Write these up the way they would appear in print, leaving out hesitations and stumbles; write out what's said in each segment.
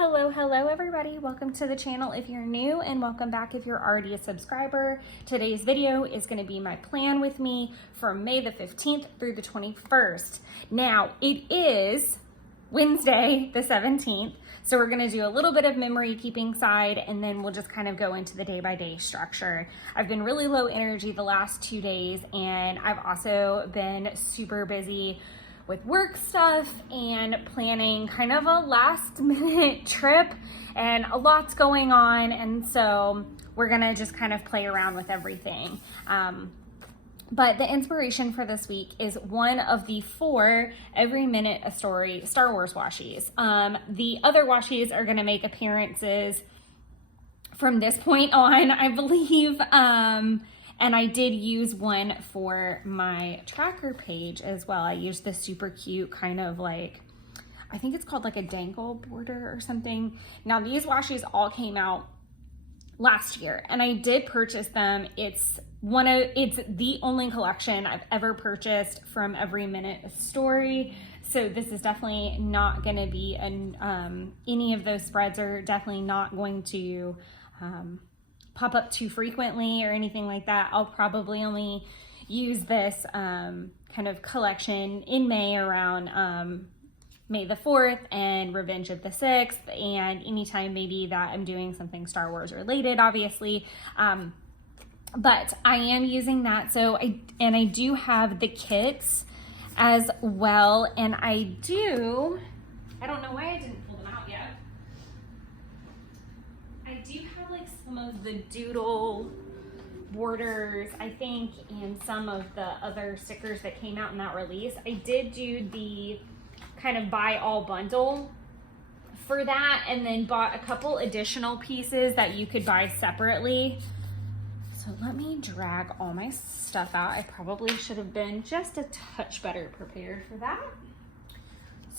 Hello everybody. Welcome to the channel if you're new, and welcome back if you're already a subscriber. Today's video is going to be my plan with me from May the 15th through the 21st. Now, it is Wednesday the 17th, so we're going to do a little bit of memory keeping side, and then we'll just kind of go into the day-by-day structure. I've been really low energy the last 2 days, and I've also been super busy with work stuff and planning kind of a last minute trip, and a lot's going on, and so we're gonna just kind of play around with everything. But the inspiration for this week is one of the 4 Every Minute a Story Star Wars washies. The other washies are gonna make appearances from this point on, I believe. And I did use one for my tracker page as well. I used this super cute kind of like, I think it's called like a dangle border or something. Now these washies all came out last year, and I did purchase them. It's the only collection I've ever purchased from Every Minute a Story. So this is definitely not gonna be any of those spreads are definitely not going to pop up too frequently or anything like that. I'll probably only use this kind of collection in May around May the 4th and Revenge of the 6th, and anytime maybe that I'm doing something Star Wars related, obviously. But I am using that. So I do have the kits as well, and I don't know why I didn't pull them out yet. I do have like some of the doodle borders, I think, and some of the other stickers that came out in that release. I did do the kind of buy all bundle for that, and then bought a couple additional pieces that you could buy separately. So let me drag all my stuff out. I probably should have been just a touch better prepared for that.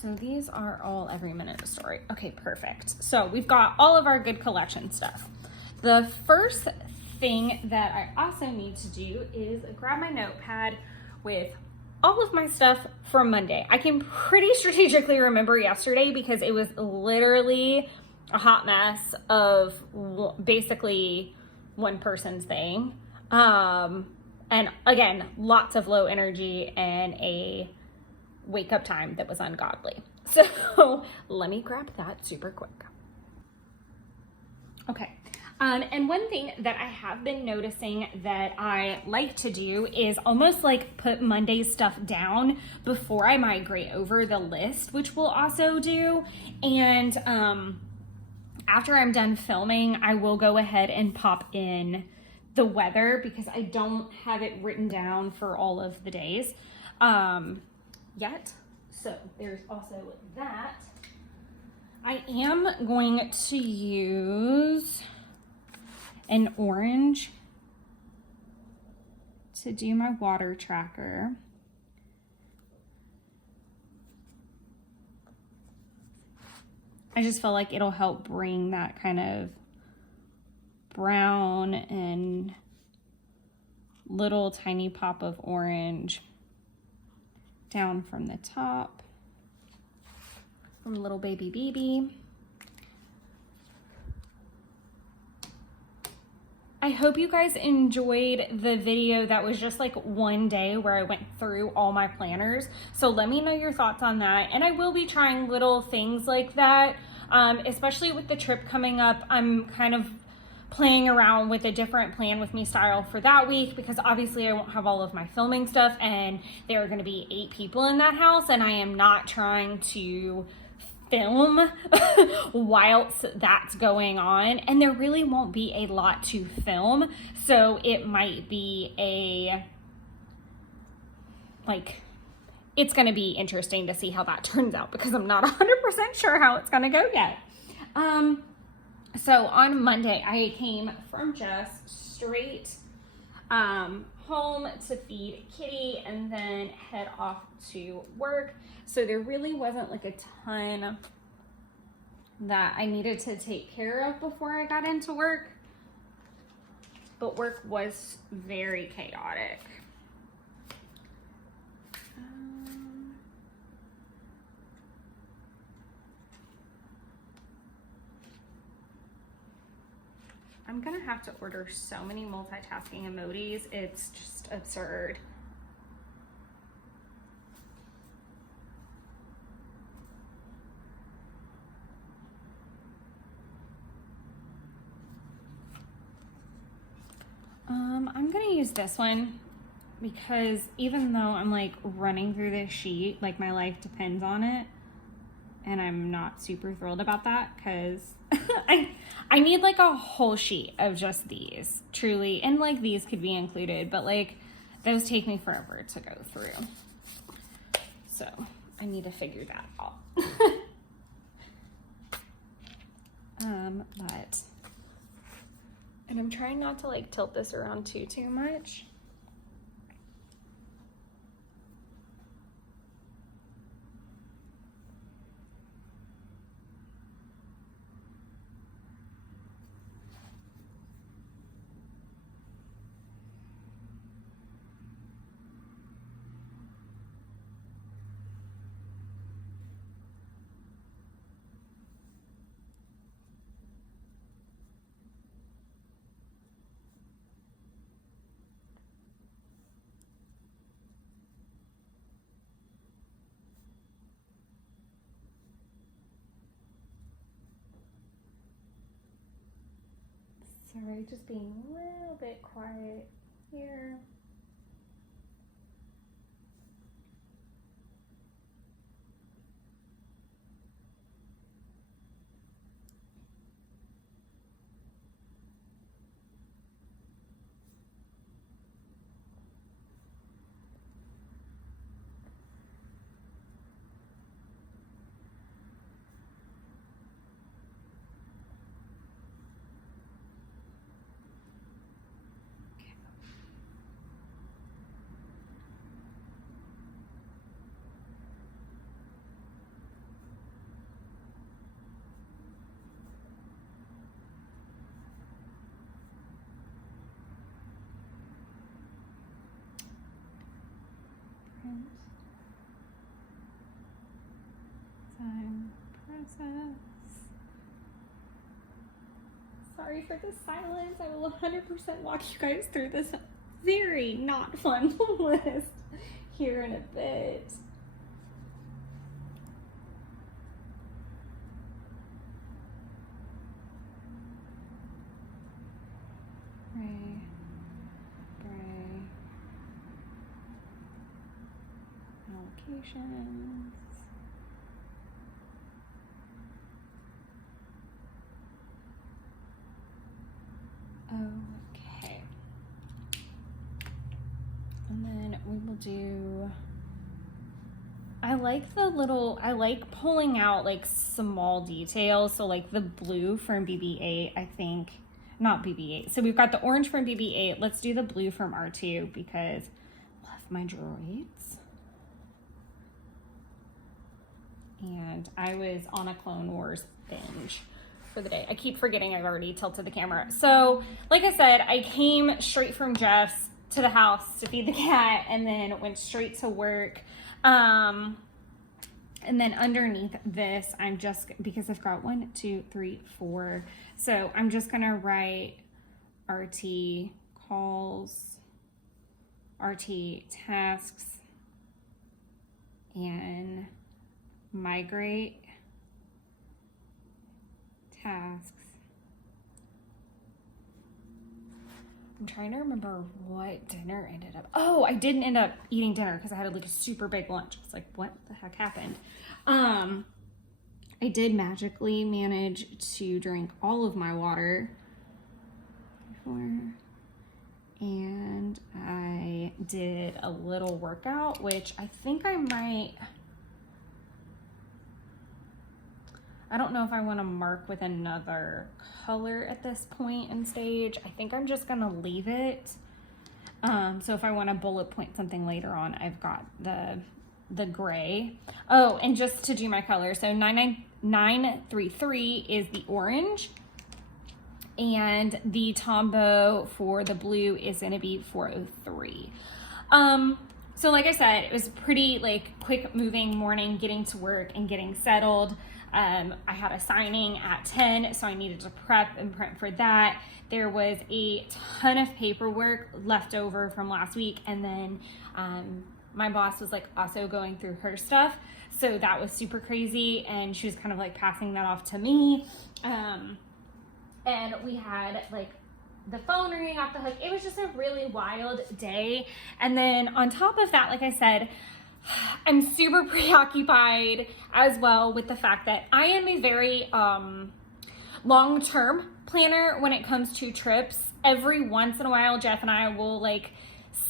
So these are all Every Minute a Story. Okay, perfect. So we've got all of our good collection stuff. The first thing that I also need to do is grab my notepad with all of my stuff from Monday. I can pretty strategically remember yesterday because it was literally a hot mess of basically one person's thing. And again, lots of low energy and a wake up time that was ungodly. So let me grab that super quick. Okay. And one thing that I have been noticing that I like to do is almost like put Monday's stuff down before I migrate over the list, which we'll also do. And after I'm done filming, I will go ahead and pop in the weather because I don't have it written down for all of the days yet. So there's also that. I am going to use an orange to do my water tracker. I just feel like it'll help bring that kind of brown and little tiny pop of orange down from the top from little baby BB. I hope you guys enjoyed the video that was just like one day where I went through all my planners. So let me know your thoughts on that. And I will be trying little things like that, especially with the trip coming up. I'm kind of playing around with a different plan with me style for that week because obviously I won't have all of my filming stuff, and there are going to be 8 people in that house, and I am not trying to film whilst that's going on, and there really won't be a lot to film. So it might be it's going to be interesting to see how that turns out because I'm not 100% sure how it's going to go yet. So on Monday, I came from just straight home to feed Kitty and then head off to work. So there really wasn't like a ton that I needed to take care of before I got into work, but work was very chaotic. I'm gonna have to order so many multitasking emojis. It's just absurd. I'm gonna use this one because even though I'm like running through this sheet, like my life depends on it, and I'm not super thrilled about that because I need like a whole sheet of just these, truly, and like these could be included, but like those take me forever to go through. So I need to figure that out. And I'm trying not to like tilt this around too much. Sorry, just being a little bit quiet here. Time process. Sorry for the silence. I will 100% walk you guys through this very not fun list here in a bit. Allocations. Okay. And then we will do, I like pulling out like small details. So like the blue from BB-8, I think, not BB-8. So we've got the orange from BB-8. Let's do the blue from R2 because I love my droids. And I was on a Clone Wars binge for the day. I keep forgetting I've already tilted the camera. So like I said, I came straight from Jeff's to the house to feed the cat and then went straight to work. And then underneath this, I'm just, because I've got 1, 2, 3, 4. So I'm just gonna write RT calls, RT tasks, and migrate tasks. I'm trying to remember what dinner ended up. Oh, I didn't end up eating dinner because I had like a super big lunch. I was like, what the heck happened? I did magically manage to drink all of my water before, and I did a little workout, which I think I might, I don't know if I want to mark with another color at this point in stage. I think I'm just gonna leave it. So if I want to bullet point something later on, I've got the gray. Oh, and just to do my color, so 933 is the orange, and the Tombow for the blue is gonna be 403. So like I said, it was pretty like quick moving morning, getting to work and getting settled. I had a signing at 10, so I needed to prep and print for that. There was a ton of paperwork left over from last week, and then my boss was like also going through her stuff, so that was super crazy, and she was kind of like passing that off to me. And we had like the phone ringing off the hook. It was just a really wild day. And then on top of that, like I said, I'm super preoccupied as well with the fact that I am a very long-term planner when it comes to trips. Every once in a while, Jeff and I will like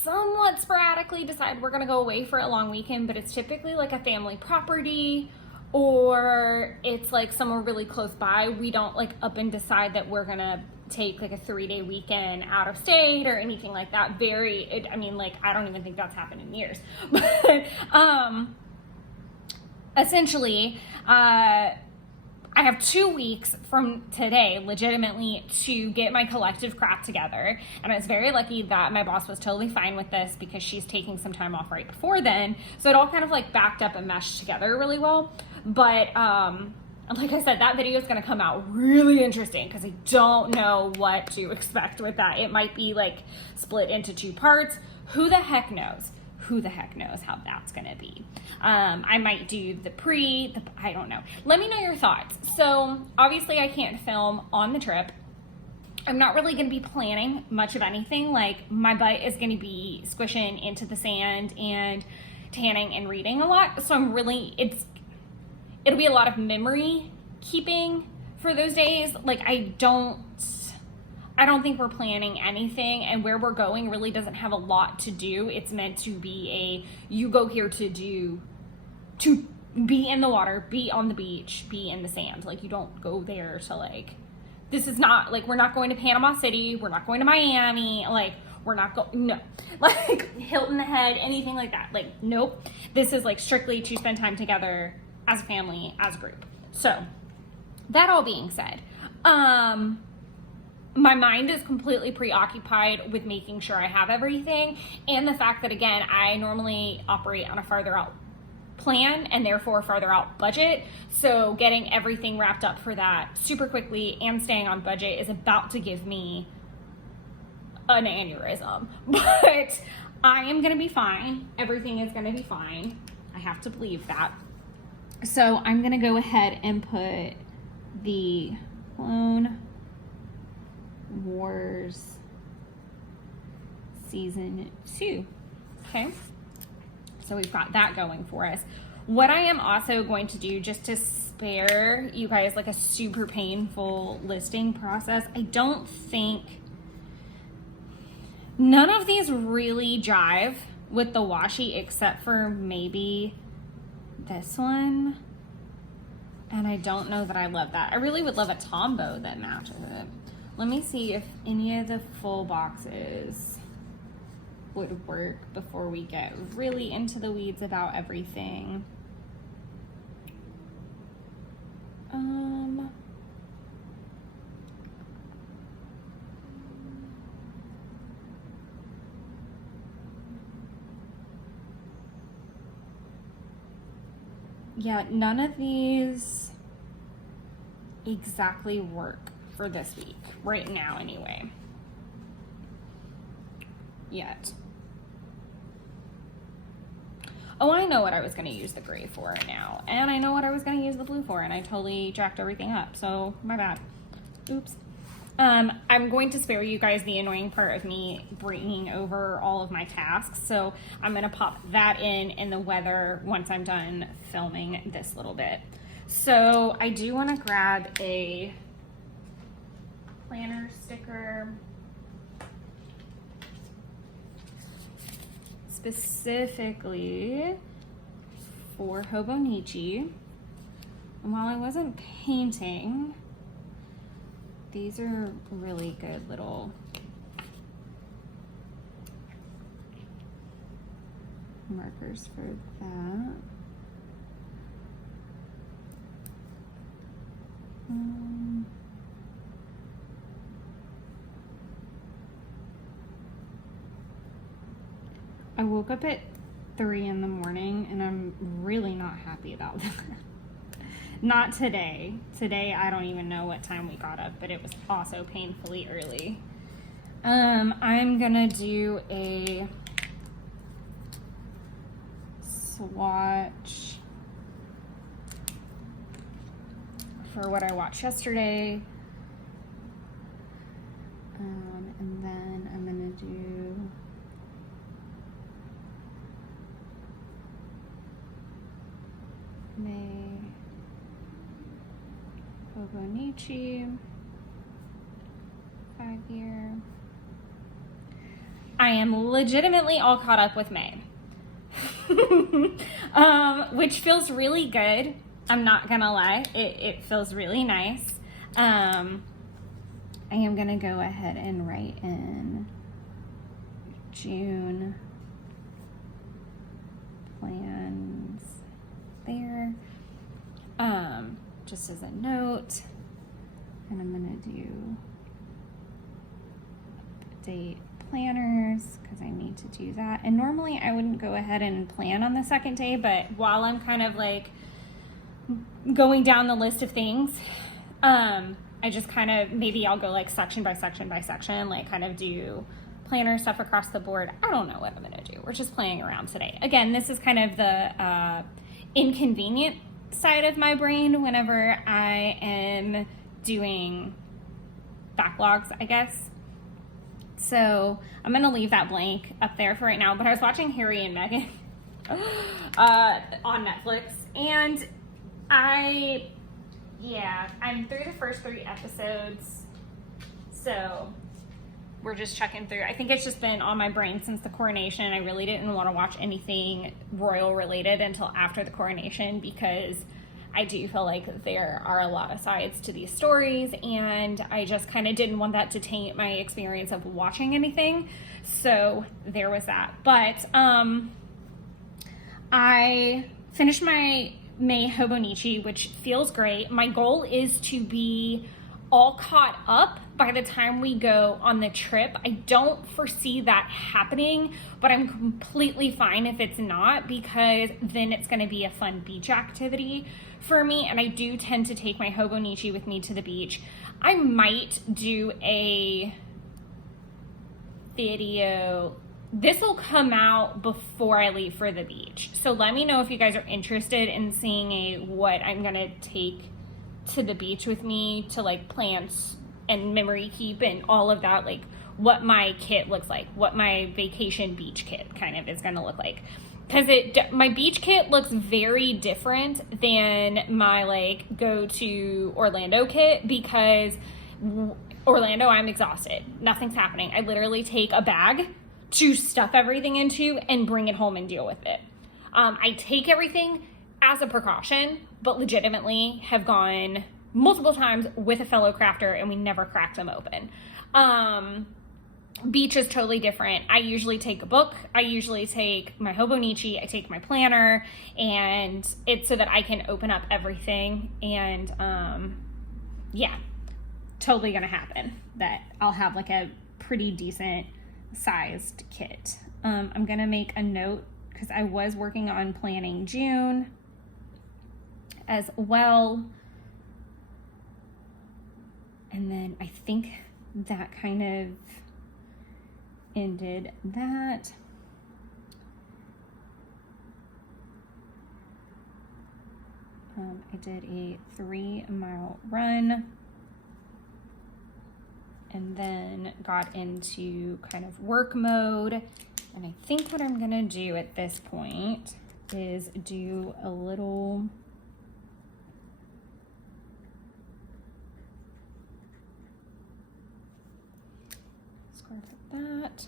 somewhat sporadically decide we're gonna go away for a long weekend, but it's typically like a family property or it's like somewhere really close by. We don't like up and decide that we're gonna take like a 3-day weekend out of state or anything like that. I mean, like, I don't even think that's happened in years. But essentially, I have 2 weeks from today, legitimately, to get my collective crap together. And I was very lucky that my boss was totally fine with this because she's taking some time off right before then. So it all kind of like backed up and meshed together really well. But like I said, that video is going to come out really interesting because I don't know what to expect with that. It might be like split into 2 parts. Who the heck knows? Who the heck knows how that's gonna be. I might do I don't know. Let me know your thoughts. So obviously I can't film on the trip. I'm not really gonna be planning much of anything. Like my butt is gonna be squishing into the sand and tanning and reading a lot. So it'll be a lot of memory keeping for those days. Like I don't think we're planning anything, and where we're going really doesn't have a lot to do. It's meant to be you go here to be in the water, be on the beach, be in the sand. Like you don't go there to like, this is not like, we're not going to Panama City, we're not going to Miami, like we're not going, no, like Hilton Head, anything like that. Like, nope. This is like strictly to spend time together as a family, as a group. So that all being said, my mind is completely preoccupied with making sure I have everything, and the fact that, again, I normally operate on a farther out plan and therefore farther out budget. So getting everything wrapped up for that super quickly and staying on budget is about to give me an aneurysm. But I am going to be fine. Everything is going to be fine. I have to believe that. So I'm going to go ahead and put the Clone Wars Season 2. Okay, so we've got that going for us. What I am also going to do, just to spare you guys like a super painful listing process, I don't think none of these really jive with the washi except for maybe this one, and I don't know that I love that. I really would love a Tombow that matches it. Let me see if any of the full boxes would work before we get really into the weeds about everything. Yeah, none of these exactly work for this week, right now anyway. Yet. Oh, I know what I was going to use the gray for now, and I know what I was going to use the blue for, and I totally jacked everything up, so my bad. Oops. I'm going to spare you guys the annoying part of me bringing over all of my tasks, so I'm going to pop that in the weather once I'm done filming this little bit. So I do want to grab a planner sticker specifically for Hobonichi. And while I wasn't painting, these are really good little markers for that. I woke up at 3 in the morning and I'm really not happy about that. Not today. Today, I don't even know what time we got up, but it was also painfully early. I'm gonna do a swatch for what I watched yesterday. And then I'm gonna do May Hobonichi 5-year. I am legitimately all caught up with May. Which feels really good. I'm not gonna lie, it feels really nice. I am gonna go ahead and write in June plans there, just as a note. And I'm gonna do update planners because I need to do that. And normally I wouldn't go ahead and plan on the second day, but while I'm kind of like going down the list of things, I just kind of, maybe I'll go like section by section by section, like kind of do planner stuff across the board. I don't know what I'm gonna do. We're just playing around today. Again, this is kind of the inconvenient side of my brain whenever I am doing backlogs, I guess. So I'm gonna leave that blank up there for right now, but I was watching Harry and Meghan on Netflix, and I'm through the first 3 episodes, so we're just checking through. I think it's just been on my brain since the coronation. I really didn't want to watch anything royal related until after the coronation because I do feel like there are a lot of sides to these stories, and I just kind of didn't want that to taint my experience of watching anything. So there was that. But I finished my May Hobonichi, which feels great. My goal is to be all caught up by the time we go on the trip. I don't foresee that happening, but I'm completely fine if it's not, because then it's going to be a fun beach activity for me, and I do tend to take my Hobonichi with me to the beach. I might do a video. This will come out before I leave for the beach, so let me know if you guys are interested in seeing what I'm gonna take to the beach with me to like plants and memory keep and all of that, like what my kit looks like, what my vacation beach kit kind of is gonna look like. Because my beach kit looks very different than my like go to Orlando kit, because Orlando, I'm exhausted. Nothing's happening. I literally take a bag to stuff everything into and bring it home and deal with it. I take everything as a precaution, but legitimately have gone multiple times with a fellow crafter and we never cracked them open. Beach is totally different. I usually take a book. I usually take my Hobonichi. I take my planner, and it's so that I can open up everything. And yeah, totally gonna happen that I'll have like a pretty decent sized kit. I'm gonna make a note because I was working on planning June as well. And then I think that kind of ended that. I did a 3-mile run and then got into kind of work mode. And I think what I'm gonna do at this point is do a little scarf of that.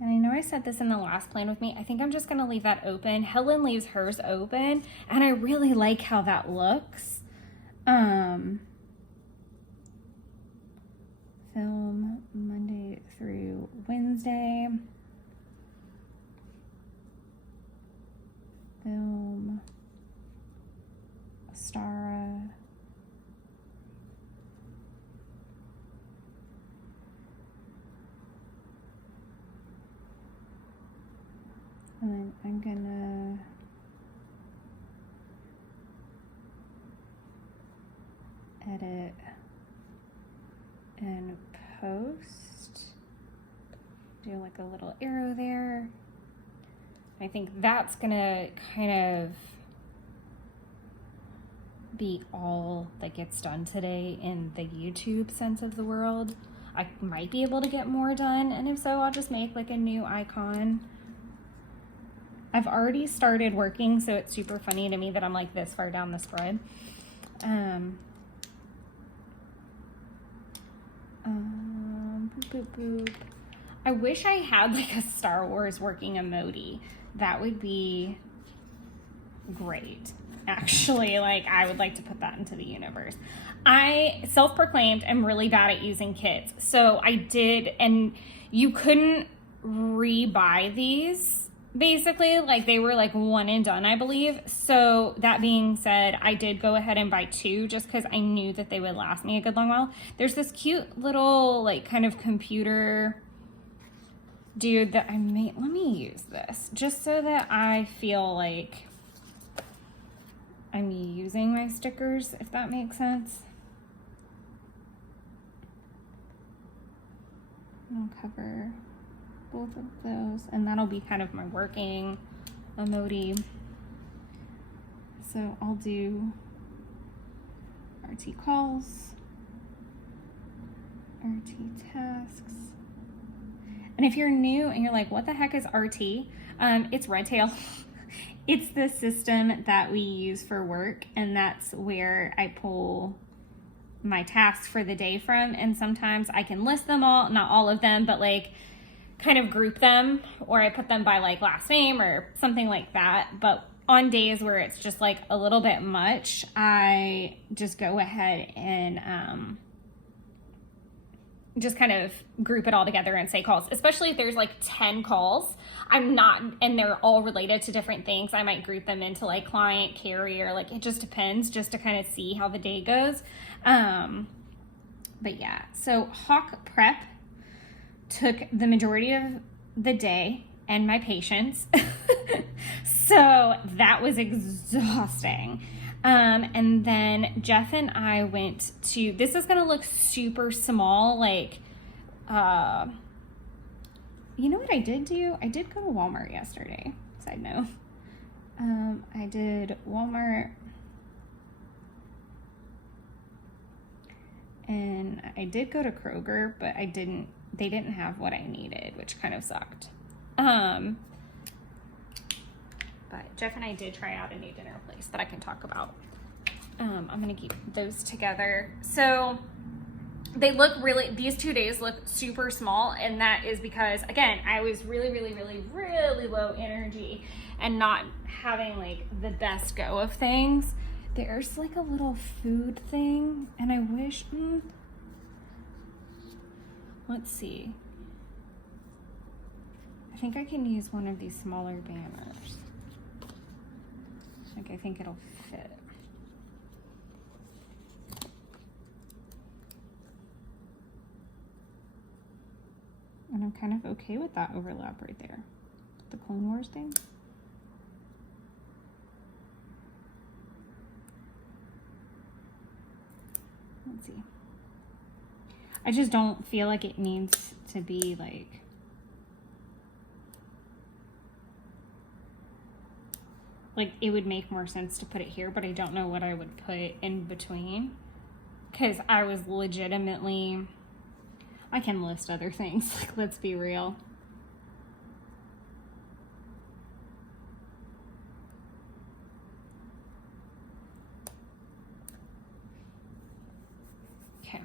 And I know I said this in the last plan with me. I think I'm just gonna leave that open. Helen leaves hers open, and I really like how that looks. Film Monday through Wednesday. Film Astara. And then I'm gonna edit and post. Do like a little arrow there. I think that's gonna kind of be all that gets done today in the YouTube sense of the world. I might be able to get more done, and if so, I'll just make like a new icon. I've already started working, so it's super funny to me that I'm like this far down the spread. Boop, boop, boop. I wish I had like a Star Wars working emoji. That would be great. Actually, like I would like to put that into the universe. I self-proclaimed am really bad at using kits. So I did, and you couldn't rebuy these basically, like they were like one and done, I believe. So that being said, I did go ahead and buy 2 just because I knew that they would last me a good long while. There's this cute little like kind of computer dude that I made. Let me use this just so that I feel like I'm using my stickers, if that makes sense. I'll cover both of those, and that'll be kind of my working emoji. So I'll do RT calls, RT tasks. And if you're new and you're like, what the heck is RT? It's Redtail. It's the system that we use for work, and that's where I pull my tasks for the day from. And sometimes I can list them all, not all of them, but like kind of group them, or I put them by like last name or something like that. But on days where it's just like a little bit much, I just go ahead and just kind of group it all together and say calls, especially if there's like 10 calls. I'm not, and they're all related to different things. I might group them into like client, carrier, like it just depends, just to kind of see how the day goes. But yeah, so Hawk prep took the majority of the day and my patience. So that was exhausting. And then Jeff and I went to, this is going to look super small. Like, you know what I did do? I did go to Walmart yesterday. Side note. I did Walmart, and I did go to Kroger, but they didn't have what I needed, which kind of sucked. But Jeff and I did try out a new dinner place that I can talk about. I'm gonna keep those together. So they look really, these 2 days look super small, and that is because, again, I was really low energy and not having like the best go of things. There's like a little food thing, and I wish, let's see. I think I can use one of these smaller banners. Like, I think it'll fit. And I'm kind of okay with that overlap right there. The Clone Wars thing. Let's see. I just don't feel like it needs to be like it would make more sense to put it here, but I don't know what I would put in between, because I was legitimately, I can list other things, like, let's be real. Okay.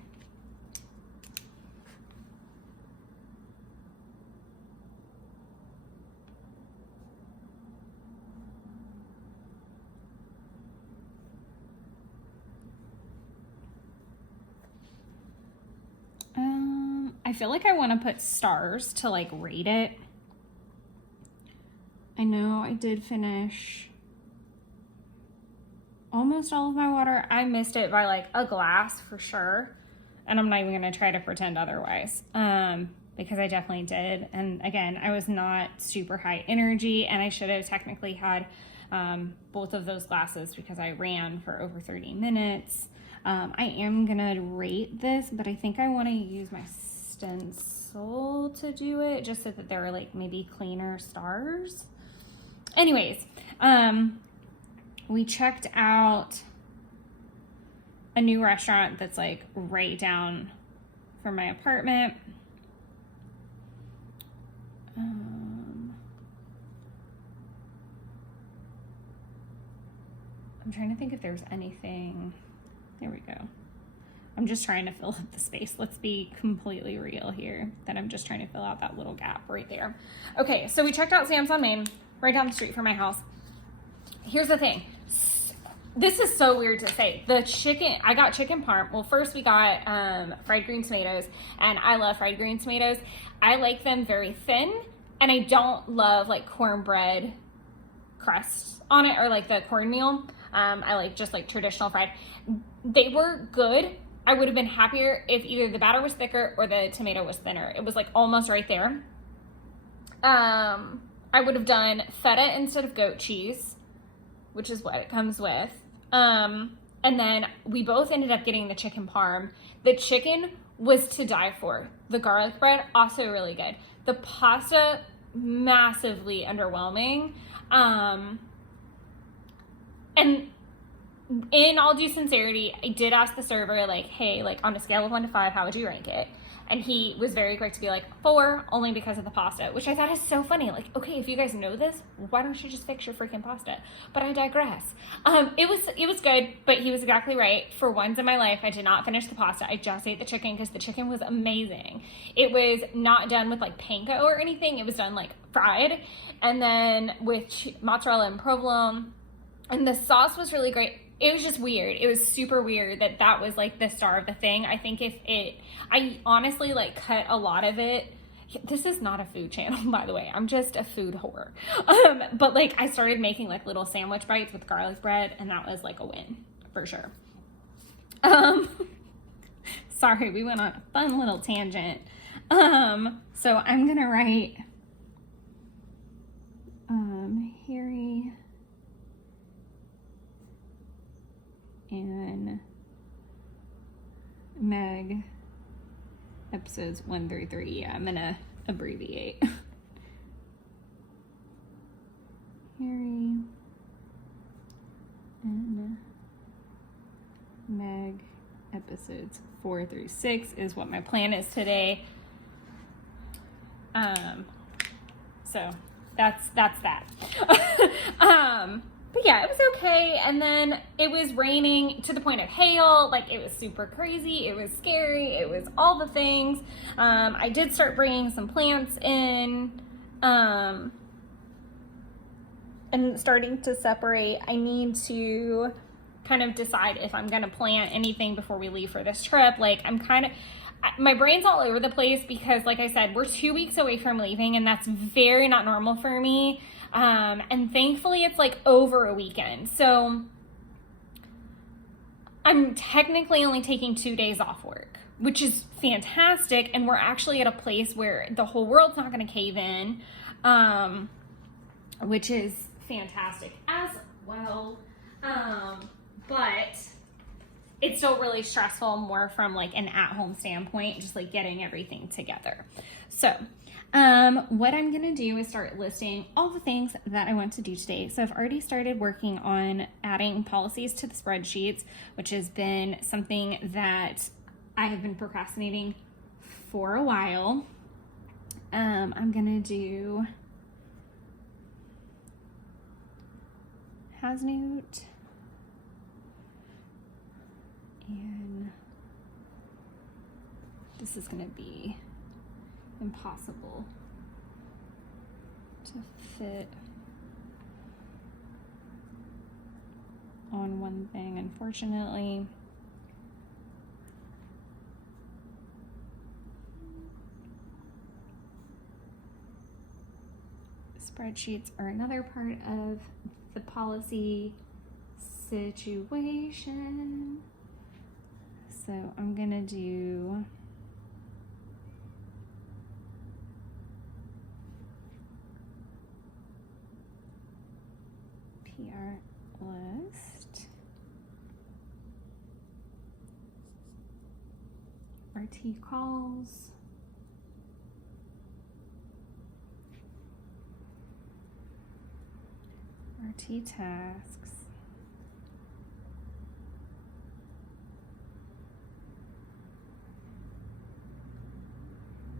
I feel like I want to put stars to like rate it. I know I did finish almost all of my water. I missed it by like a glass for sure, and I'm not even going to try to pretend otherwise. But because I definitely did. And again, I was not super high energy, and I should have technically had both of those glasses because I ran for over 30 minutes. I am gonna rate this, but I think I want to use my stencil to do it, just so that there are like maybe cleaner stars. Anyways, we checked out a new restaurant that's like right down from my apartment. I'm trying to think if there's anything. There we go. I'm just trying to fill up the space. Let's be completely real here, that I'm just trying to fill out that little gap right there. Okay, so we checked out Sam's on Main, right down the street from my house. Here's the thing. This is so weird to say. The chicken, I got chicken parm. Well, first we got fried green tomatoes, and I love fried green tomatoes. I like them very thin, and I don't love like cornbread crust on it, or like the cornmeal. I like just like traditional fried. They were good. I would have been happier if either the batter was thicker or the tomato was thinner. It was like almost right there. I would have done feta instead of goat cheese, which is what it comes with. And then we both ended up getting the chicken parm. The chicken was to die for. The garlic bread, also really good. The pasta, massively underwhelming. And in all due sincerity, I did ask the server, like, hey, like on a scale of 1 to 5, how would you rank it? And he was very quick to be like 4, only because of the pasta, which I thought is so funny. Like, okay, if you guys know this, why don't you just fix your freaking pasta? But I digress. It was good, but he was exactly right. For once in my life, I did not finish the pasta. I just ate the chicken because the chicken was amazing. It was not done with like panko or anything. It was done like fried, and then with mozzarella and provolone. And the sauce was really great. It was just weird. It was super weird that that was like the star of the thing. I think I honestly like cut a lot of it. This is not a food channel, by the way. I'm just a food whore. But like I started making like little sandwich bites with garlic bread, and that was like a win for sure. Sorry, we went on a fun little tangent. So I'm gonna write Harry and Meg episodes 1 through 3. Yeah, I'm gonna abbreviate. Harry and Meg episodes 4 through 6 is what my plan is today. So that's that. But yeah, it was okay. And then it was raining to the point of hail. Like, it was super crazy. It was scary. It was all the things. I did start bringing some plants in, and starting to separate. I need to kind of decide if I'm going to plant anything before we leave for this trip. Like, my brain's all over the place because, like I said, we're 2 weeks away from leaving, and that's very not normal for me. And thankfully it's like over a weekend. So I'm technically only taking 2 days off work, which is fantastic. And we're actually at a place where the whole world's not going to cave in, which is fantastic as well. But it's still really stressful, more from like an at-home standpoint, just like getting everything together. So what I'm gonna do is start listing all the things that I want to do today. So I've already started working on adding policies to the spreadsheets, which has been something that I have been procrastinating for a while. I'm gonna do Hasnut, and this is gonna be impossible to fit on one thing, unfortunately. Spreadsheets are another part of the policy situation. So I'm gonna do PR list. RT calls. RT tasks.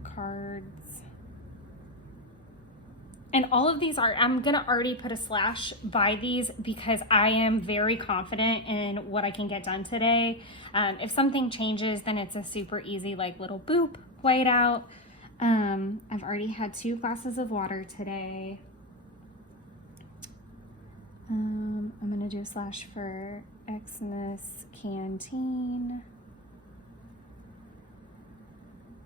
Cards. And all of these are, I'm gonna already put a slash by these because I am very confident in what I can get done today. If something changes, then it's a super easy like little boop, white out. I've already had 2 glasses of water today. I'm gonna do a slash for Xmas Canteen,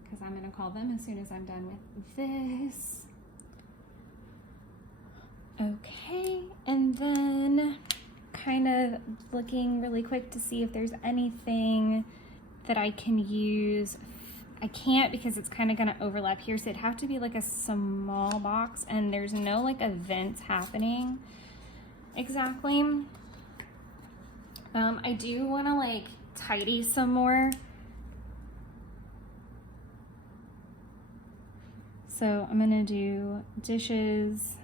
because I'm gonna call them as soon as I'm done with this. Okay, and then kind of looking really quick to see if there's anything that I can use. I can't because it's kind of gonna overlap here, so it'd have to be like a small box, and there's no like events happening exactly. I do want to like tidy some more. So I'm gonna do dishes,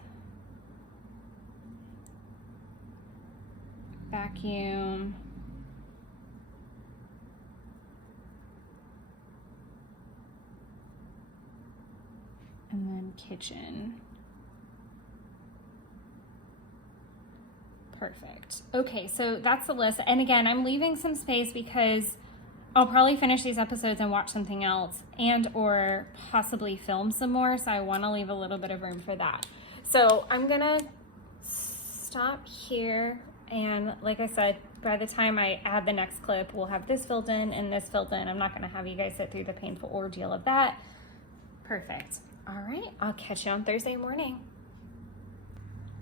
vacuum, and then kitchen. Perfect. Okay, so that's the list. And again, I'm leaving some space because I'll probably finish these episodes and watch something else and or possibly film some more. So I want to leave a little bit of room for that. So I'm going to stop here. And like I said, by the time I add the next clip, we'll have this filled in and this filled in. I'm not going to have you guys sit through the painful ordeal of that. Perfect. All right. I'll catch you on Thursday morning.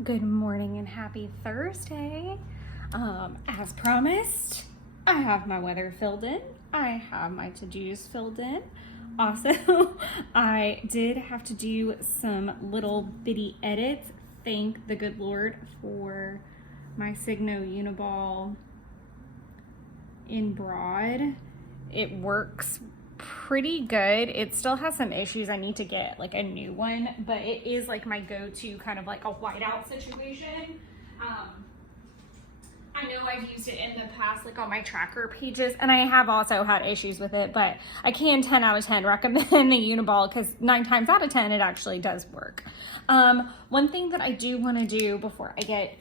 Good morning and happy Thursday. As promised, I have my weather filled in. I have my to-dos filled in. Also, I did have to do some little bitty edits. Thank the good Lord for my Signo Uniball in broad. It works pretty good. It still has some issues. I need to get like a new one, but it is like my go-to kind of like a whiteout situation. I know I've used it in the past, like on my tracker pages, and I have also had issues with it, but I can 10 out of 10 recommend the Uniball because 9 times out of 10, it actually does work. One thing that I do want to do before I get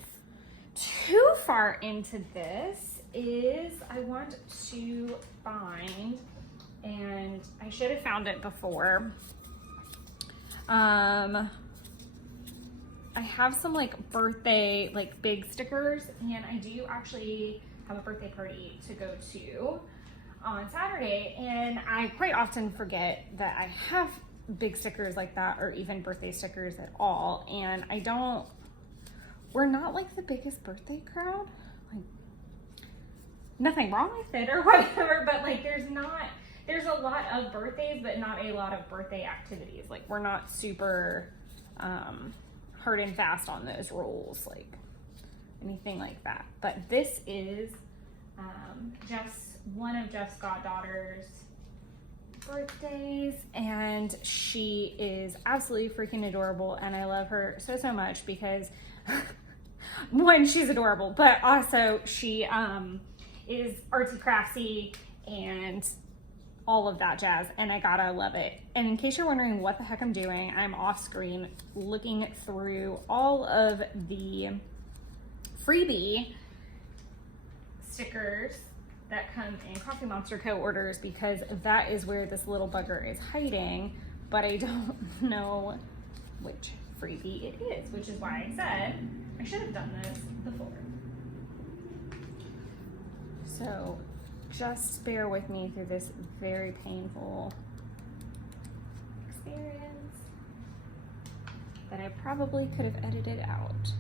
too far into this is I want to find, and I should have found it before. I have some like birthday, like big stickers, and I do actually have a birthday party to go to on Saturday, and I quite often forget that I have big stickers like that, or even birthday stickers at all. And we're not like the biggest birthday crowd, like nothing wrong with it or whatever, but like there's a lot of birthdays, but not a lot of birthday activities. Like we're not super, hard and fast on those rules, like anything like that. But this is Jeff's, one of Jeff's goddaughter's birthdays, and she is absolutely freaking adorable, and I love her so much because one, she's adorable, but also she is artsy craftsy and all of that jazz, and I gotta love it. And in case you're wondering what the heck I'm doing, I'm off screen looking through all of the freebie stickers that come in Coffee Monster Co. orders, because that is where this little bugger is hiding, but I don't know which freebie it is, which is why I said I should have done this before. So just bear with me through this very painful experience that I probably could have edited out.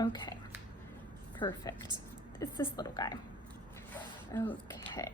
Okay, perfect. It's this little guy. Okay.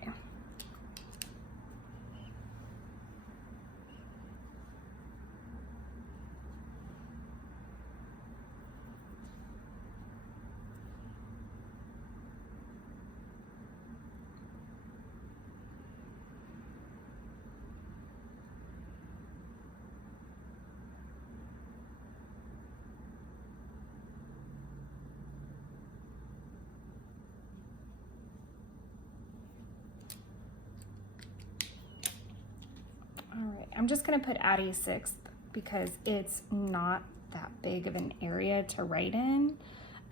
I'm just gonna put Addie 6th because it's not that big of an area to write in.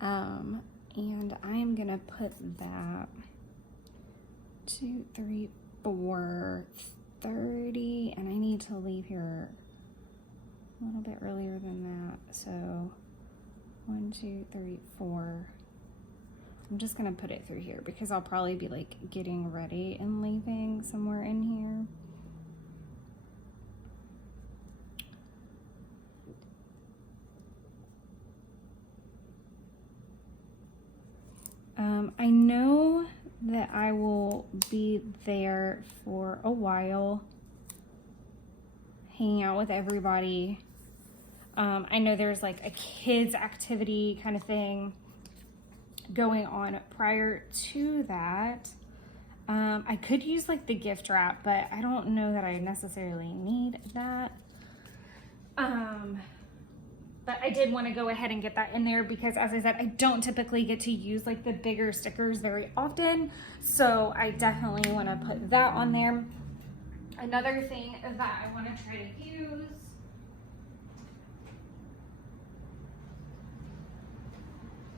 And I'm gonna put that 2, 3, 4, 30, and I need to leave here a little bit earlier than that. So 1, 2, 3, 4. I'm just gonna put it through here because I'll probably be like getting ready and leaving somewhere in here. I know that I will be there for a while, hanging out with everybody. I know there's like a kids activity kind of thing going on prior to that. I could use like the gift wrap, but I don't know that I necessarily need that. But I did want to go ahead and get that in there because, as I said, I don't typically get to use like the bigger stickers very often. So I definitely want to put that on there. Another thing that I want to try to use,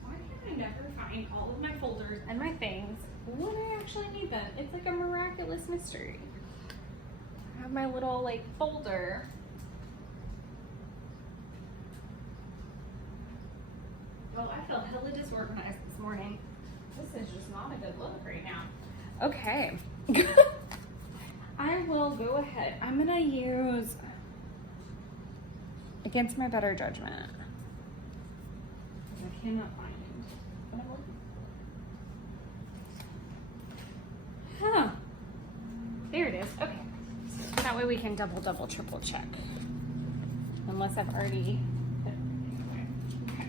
why can't I never find all of my folders and my things when I actually need them? It's like a miraculous mystery. I have my little like folder. Well, I feel hella disorganized this morning. This is just not a good look right now. Okay. I will go ahead. I'm gonna use Against My Better Judgment. I cannot find it. Huh. There it is. Okay. That way we can double, triple check. Unless I've already put it. Okay.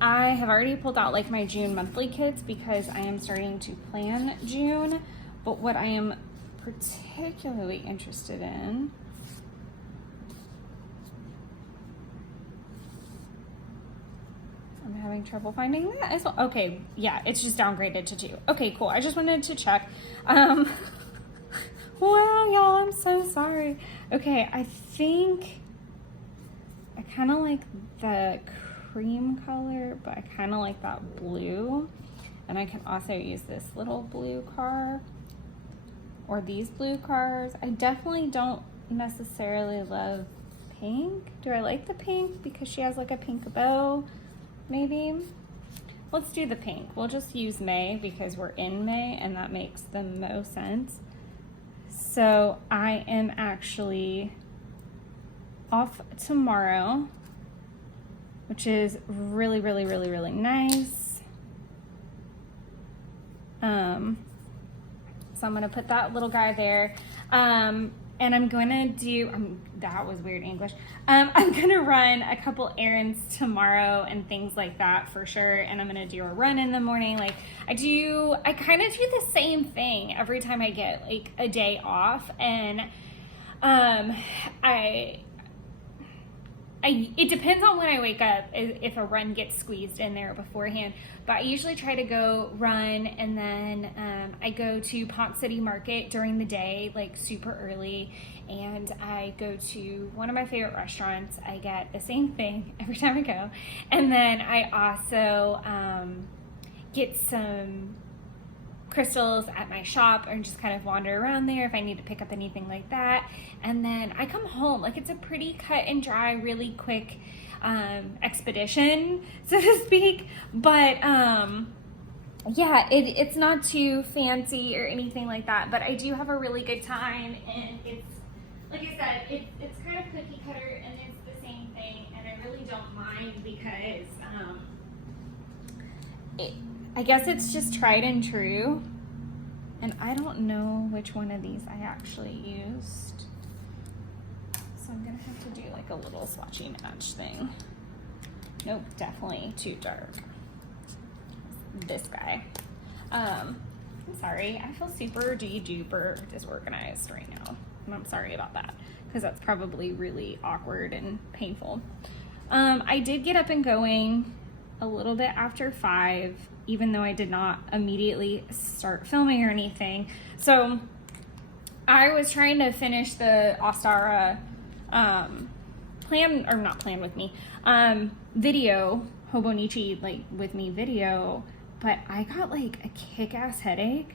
I have already pulled out like my June monthly kits because I am starting to plan June. But what I am particularly interested in I'm having trouble finding that as well. Okay, yeah, it's just downgraded to 2. Okay, cool. I just wanted to check. Wow, y'all, I'm so sorry. Okay, I think I kind of like the cream color, but I kind of like that blue. And I can also use this little blue car or these blue cars. I definitely don't necessarily love pink. Do I like the pink because she has like a pink bow? Maybe. Let's do the pink. We'll just use May because we're in May and that makes the most sense. So I am actually off tomorrow, which is really, really, really, really nice. So I'm gonna put that little guy there. And I'm gonna do, that was weird English. I'm gonna run a couple errands tomorrow and things like that for sure. And I'm gonna do a run in the morning. Like I kind of do the same thing every time I get like a day off. And it depends on when I wake up if a run gets squeezed in there beforehand, but I usually try to go run and then I go to Ponce City Market during the day, like super early, and I go to one of my favorite restaurants. I get the same thing every time I go, and then I also get some crystals at my shop and just kind of wander around there if I need to pick up anything like that. And then I come home. Like it's a pretty cut and dry, really quick expedition, so to speak. But yeah, it's not too fancy or anything like that, but I do have a really good time. And it's, like I said, it's kind of cookie cutter and it's the same thing, and I really don't mind because I guess it's just tried and true, and I don't know which one of these I actually used, so I'm gonna have to do like a little swatchy match thing. Nope, definitely too dark. This guy. I'm sorry, I feel super duper disorganized right now, and I'm sorry about that because that's probably really awkward and painful. I did get up and going a little bit after 5, even though I did not immediately start filming or anything. So I was trying to finish the Ostara plan, or not plan with me, video, Hobonichi like with me video, but I got like a kick-ass headache.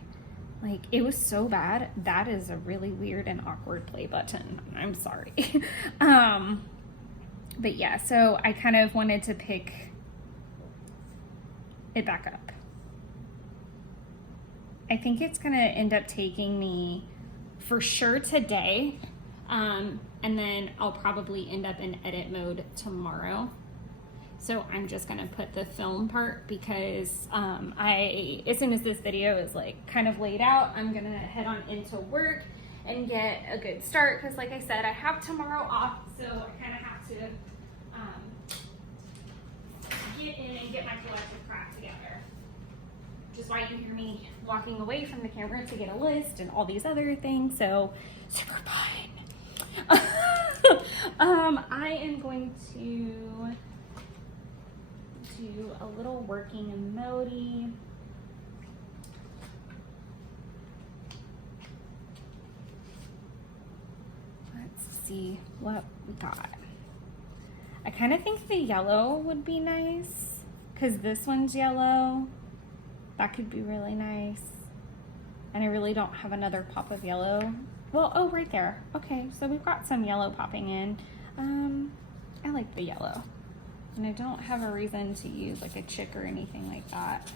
Like, it was so bad. That is a really weird and awkward play button. I'm sorry. But yeah, so I kind of wanted to pick it back up. I think it's gonna end up taking me for sure today, and then I'll probably end up in edit mode tomorrow. So I'm just gonna put the film part because as soon as this video is like kind of laid out, I'm gonna head on into work and get a good start, because like I said, I have tomorrow off, so I kind of have to get in and get my collective crap together. Which is why you hear me walking away from the camera to get a list and all these other things, so super fun. I am going to do a little working emoji. Let's see what we got. I kind of think the yellow would be nice because this one's yellow. That could be really nice. And I really don't have another pop of yellow. Well, oh, right there. Okay, so we've got some yellow popping in. I like the yellow. And I don't have a reason to use like a chick or anything like that.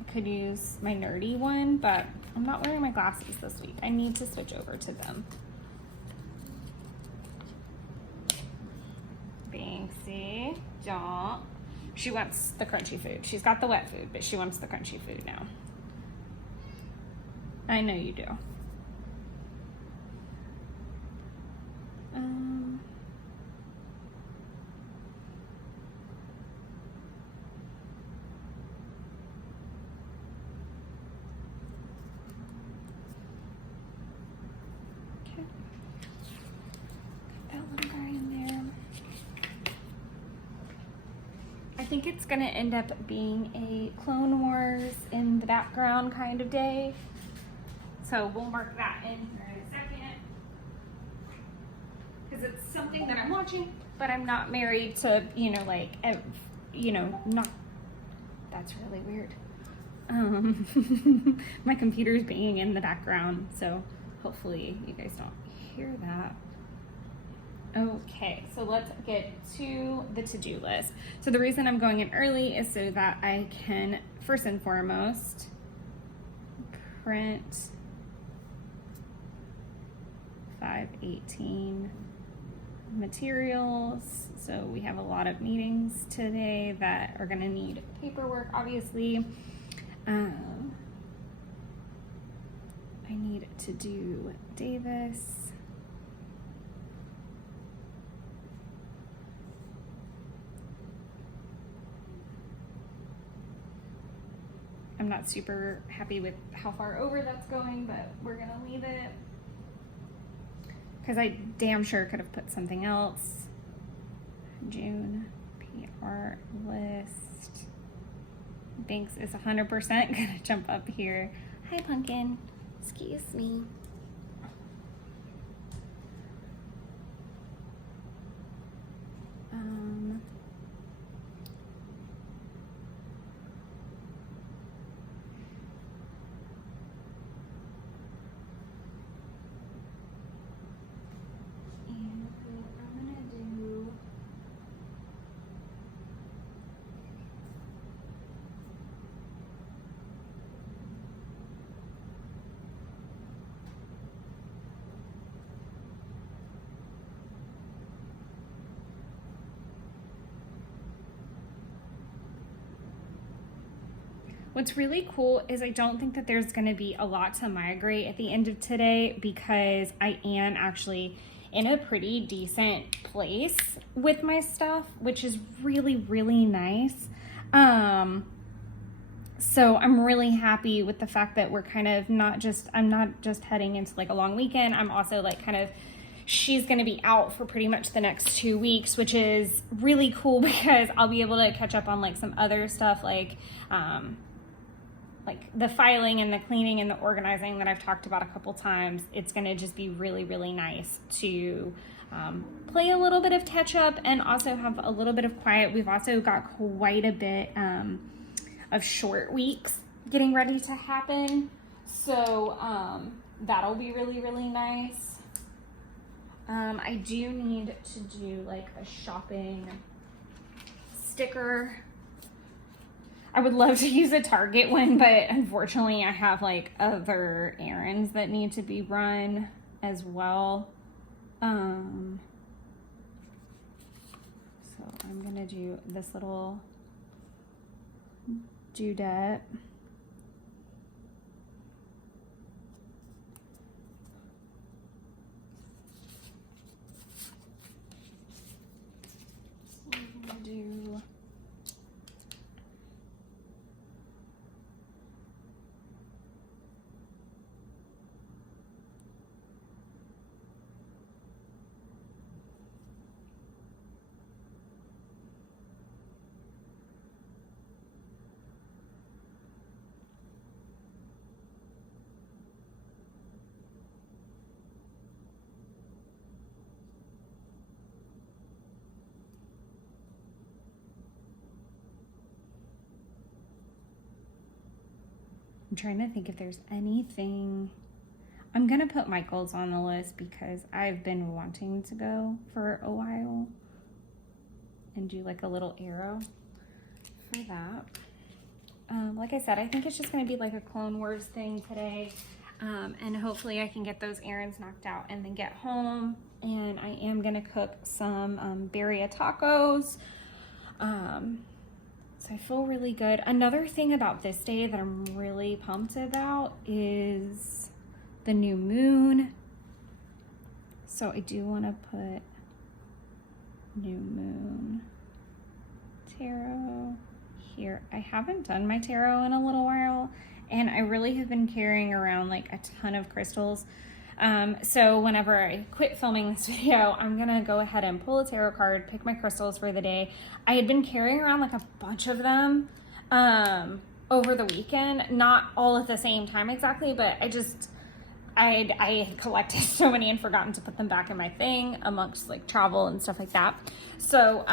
I could use my nerdy one, but I'm not wearing my glasses this week. I need to switch over to them. Banksy, don't. She wants the crunchy food. She's got the wet food, but she wants the crunchy food now. I know you do. Okay. Put that little guy in there. I think it's gonna end up being a Clone Wars in the background kind of day. So we'll mark that in here in a second. Because it's something that I'm watching, but I'm not married to, you know, like, not, that's really weird. My computer's banging in the background, so hopefully you guys don't hear that. Okay, so let's get to the to-do list. So the reason I'm going in early is so that I can, first and foremost, print 518 materials. So we have a lot of meetings today that are going to need paperwork, obviously. I need to do Davis. I'm not super happy with how far over that's going, but we're gonna leave it. Because I damn sure could have put something else. June PR list. Banks is 100% gonna jump up here. Hi, Pumpkin. Excuse me. What's really cool is I don't think that there's going to be a lot to migrate at the end of today because I am actually in a pretty decent place with my stuff, which is really, really nice. So I'm really happy with the fact that we're kind of I'm not just heading into like a long weekend. I'm also like she's going to be out for pretty much the next 2 weeks, which is really cool because I'll be able to catch up on like some other stuff like like the filing and the cleaning and the organizing that I've talked about a couple times, it's going to just be really, really nice to play a little bit of catch up and also have a little bit of quiet. We've also got quite a bit of short weeks getting ready to happen. So that'll be really, really nice. I do need to do like a shopping sticker. I would love to use a Target one, but unfortunately I have like other errands that need to be run as well. So I'm gonna do this little dudette. I'm gonna do I'm trying to think if there's anything. I'm gonna put Michael's on the list because I've been wanting to go for a while and do like a little arrow for that. Like I said, I think it's just gonna be like a Clone Wars thing today. And hopefully I can get those errands knocked out and then get home. And I am gonna cook some birria tacos. So I feel really good. Another thing about this day that I'm really pumped about is the new moon. So I do want to put new moon tarot here. I haven't done my tarot in a little while, and I really have been carrying around like a ton of crystals. So whenever I quit filming this video, I'm gonna go ahead and pull a tarot card, pick my crystals for the day. I had been carrying around like a bunch of them over the weekend, not all at the same time exactly, but I had collected so many and forgotten to put them back in my thing amongst like travel and stuff like that. So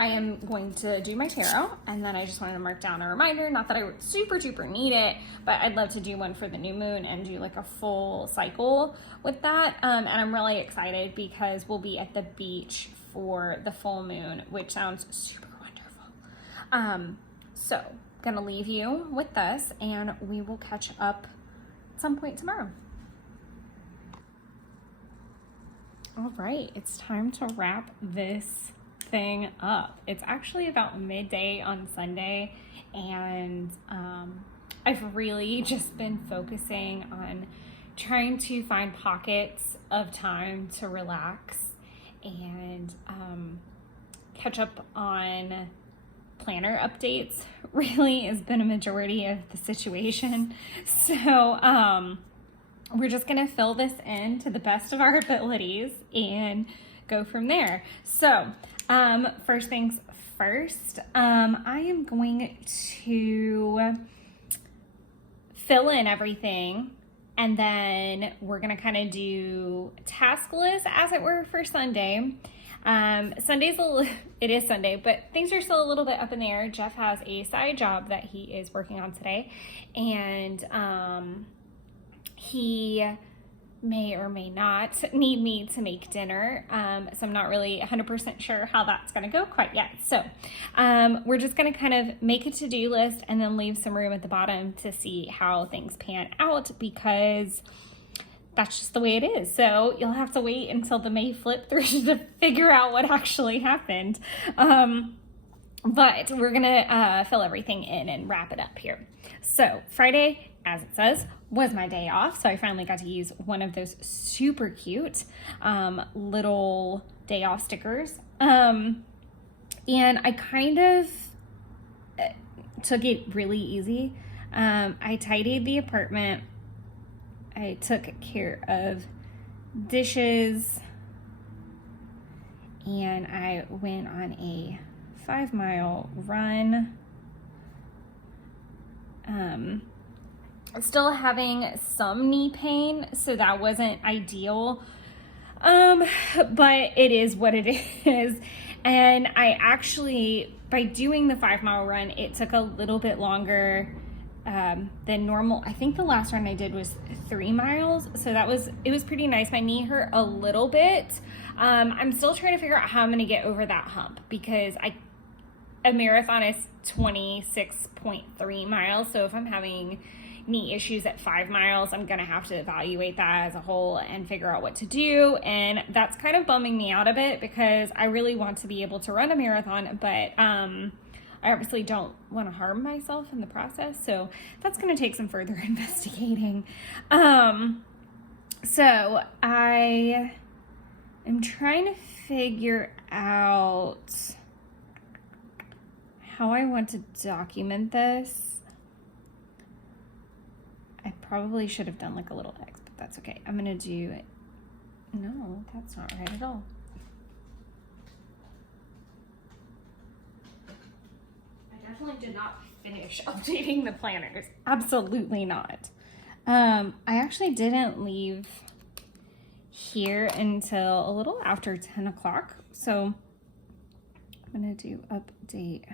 I am going to do my tarot, and then I just wanted to mark down a reminder, not that I would super duper need it, but I'd love to do one for the new moon and do like a full cycle with that. And I'm really excited because we'll be at the beach for the full moon, which sounds super wonderful. So gonna leave you with this, and we will catch up at some point tomorrow. All right, it's time to wrap this thing up. It's actually about midday on Sunday, and I've really just been focusing on trying to find pockets of time to relax and catch up on planner updates. Really has been a majority of the situation. So we're just gonna fill this in to the best of our abilities and go from there. So first things first, I am going to fill in everything, and then we're gonna kind of do task list, as it were, for Sunday. It is Sunday, but things are still a little bit up in the air. Jeff has a side job that he is working on today, and he may or may not need me to make dinner. So I'm not really 100% sure how that's going to go quite yet. So we're just going to kind of make a to-do list and then leave some room at the bottom to see how things pan out, because that's just the way it is. So you'll have to wait until the May flip through to figure out what actually happened. But we're gonna fill everything in and wrap it up here. So Friday, as it says, was my day off. So I finally got to use one of those super cute little day off stickers. And I kind of took it really easy. I tidied the apartment. I took care of dishes, and I went on a 5-mile run. still having some knee pain, so that wasn't ideal. But it is what it is. And I actually, by doing the 5-mile run, it took a little bit longer than normal. I think the last run I did was 3 miles. So it was pretty nice. My knee hurt a little bit. I'm still trying to figure out how I'm going to get over that hump, because a marathon is 26.3 miles. So if I'm having knee issues at 5 miles, I'm gonna have to evaluate that as a whole and figure out what to do. And that's kind of bumming me out a bit, because I really want to be able to run a marathon, but I obviously don't want to harm myself in the process. So that's gonna take some further investigating. So I am trying to figure out how I want to document this. I probably should have done like a little X, but that's okay. I'm gonna do it. No, that's not right at all. I definitely did not finish updating the planners. Absolutely not. I actually didn't leave here until a little after 10 o'clock. So I'm gonna do update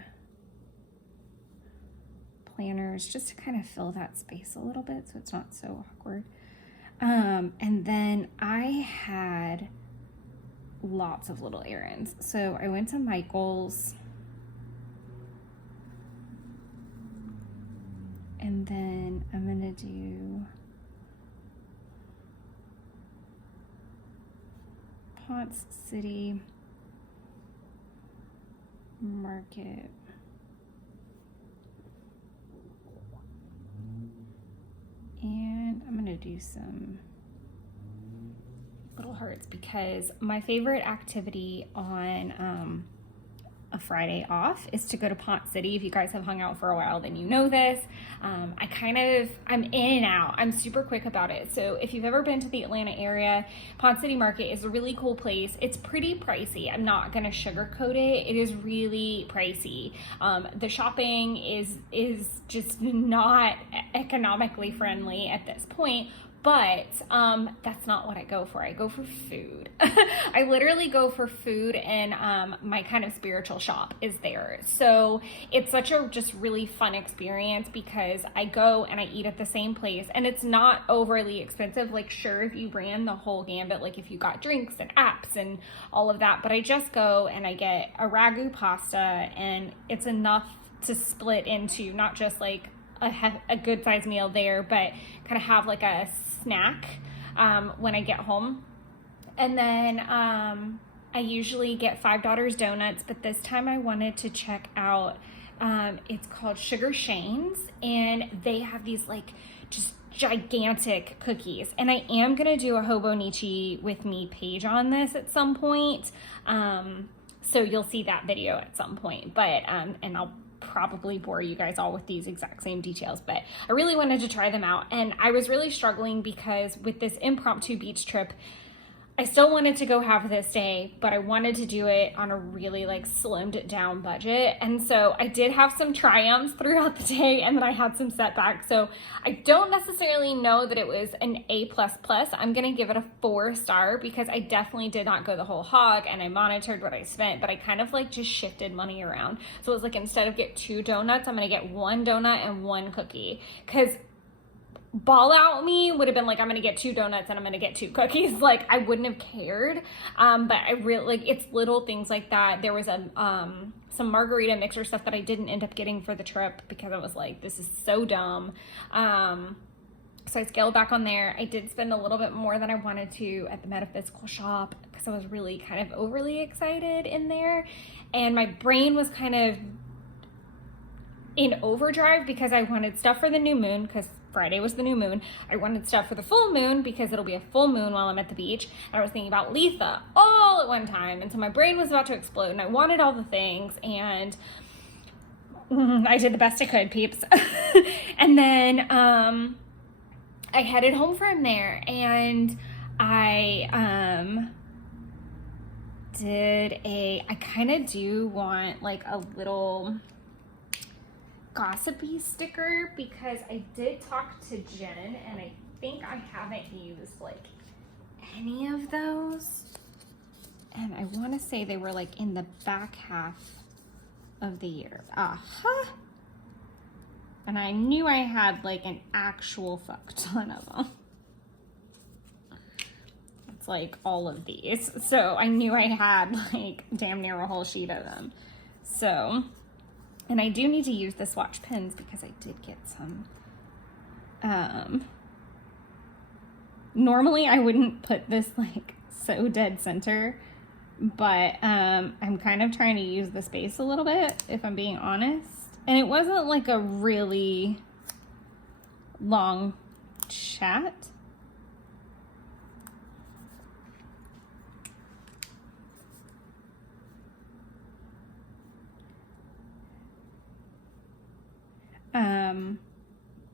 planners just to kind of fill that space a little bit so it's not so awkward. And then I had lots of little errands. So I went to Michael's, and then I'm gonna do Ponce City Market. And I'm gonna do some little hearts, because my favorite activity on a Friday off is to go to Ponce City. If you guys have hung out for a while, then you know this. I'm in and out. I'm super quick about it. So if you've ever been to the Atlanta area, Ponce City Market is a really cool place. It's pretty pricey. I'm not gonna sugarcoat it. It is really pricey. The shopping is just not economically friendly at this point. But that's not what I go for. I go for food. I literally go for food, and my kind of spiritual shop is there. So it's such a just really fun experience, because I go and I eat at the same place, and it's not overly expensive. Like, sure, if you ran the whole gambit, like if you got drinks and apps and all of that, but I just go and I get a ragu pasta, and it's enough to split into not just like a good sized meal there, but kind of have like a snack when I get home. And then I usually get Five Daughters donuts, but this time I wanted to check out it's called Sugar Shane's, and they have these like just gigantic cookies. And I am gonna do a Hobonichi with me page on this at some point, so you'll see that video at some point, but and I'll probably bore you guys all with these exact same details, but I really wanted to try them out. And I was really struggling, because with this impromptu beach trip, I still wanted to go half this day, but I wanted to do it on a really like slimmed down budget. And so I did have some triumphs throughout the day, and then I had some setbacks. So I don't necessarily know that it was an A++. I'm going to give it a 4-star, because I definitely did not go the whole hog, and I monitored what I spent, but I kind of like just shifted money around. So it was like, instead of get 2 donuts, I'm going to get 1 donut and 1 cookie, because ball out me would have been like, I'm gonna get 2 donuts and I'm gonna get 2 cookies. Like, I wouldn't have cared. But I really like, it's little things like that. There was some margarita mixer stuff that I didn't end up getting for the trip, because I was like, this is so dumb. So I scaled back on there. I did spend a little bit more than I wanted to at the metaphysical shop, because I was really kind of overly excited in there, and my brain was kind of in overdrive, because I wanted stuff for the new moon, because Friday was the new moon. I wanted stuff for the full moon, because it'll be a full moon while I'm at the beach. And I was thinking about Letha all at one time. And so my brain was about to explode, and I wanted all the things, and I did the best I could, peeps. And then I headed home from there, and I kind of do want like a little gossipy sticker because I did talk to Jen and I think I haven't used like any of those. And I want to say they were like in the back half of the year. Aha! And I knew I had like an actual fuck ton of them. It's like all of these. So I knew I had like damn near a whole sheet of them. So, and I do need to use the swatch pens because I did get some. Normally I wouldn't put this like so dead center, but I'm kind of trying to use the space a little bit, if I'm being honest. And it wasn't like a really long chat.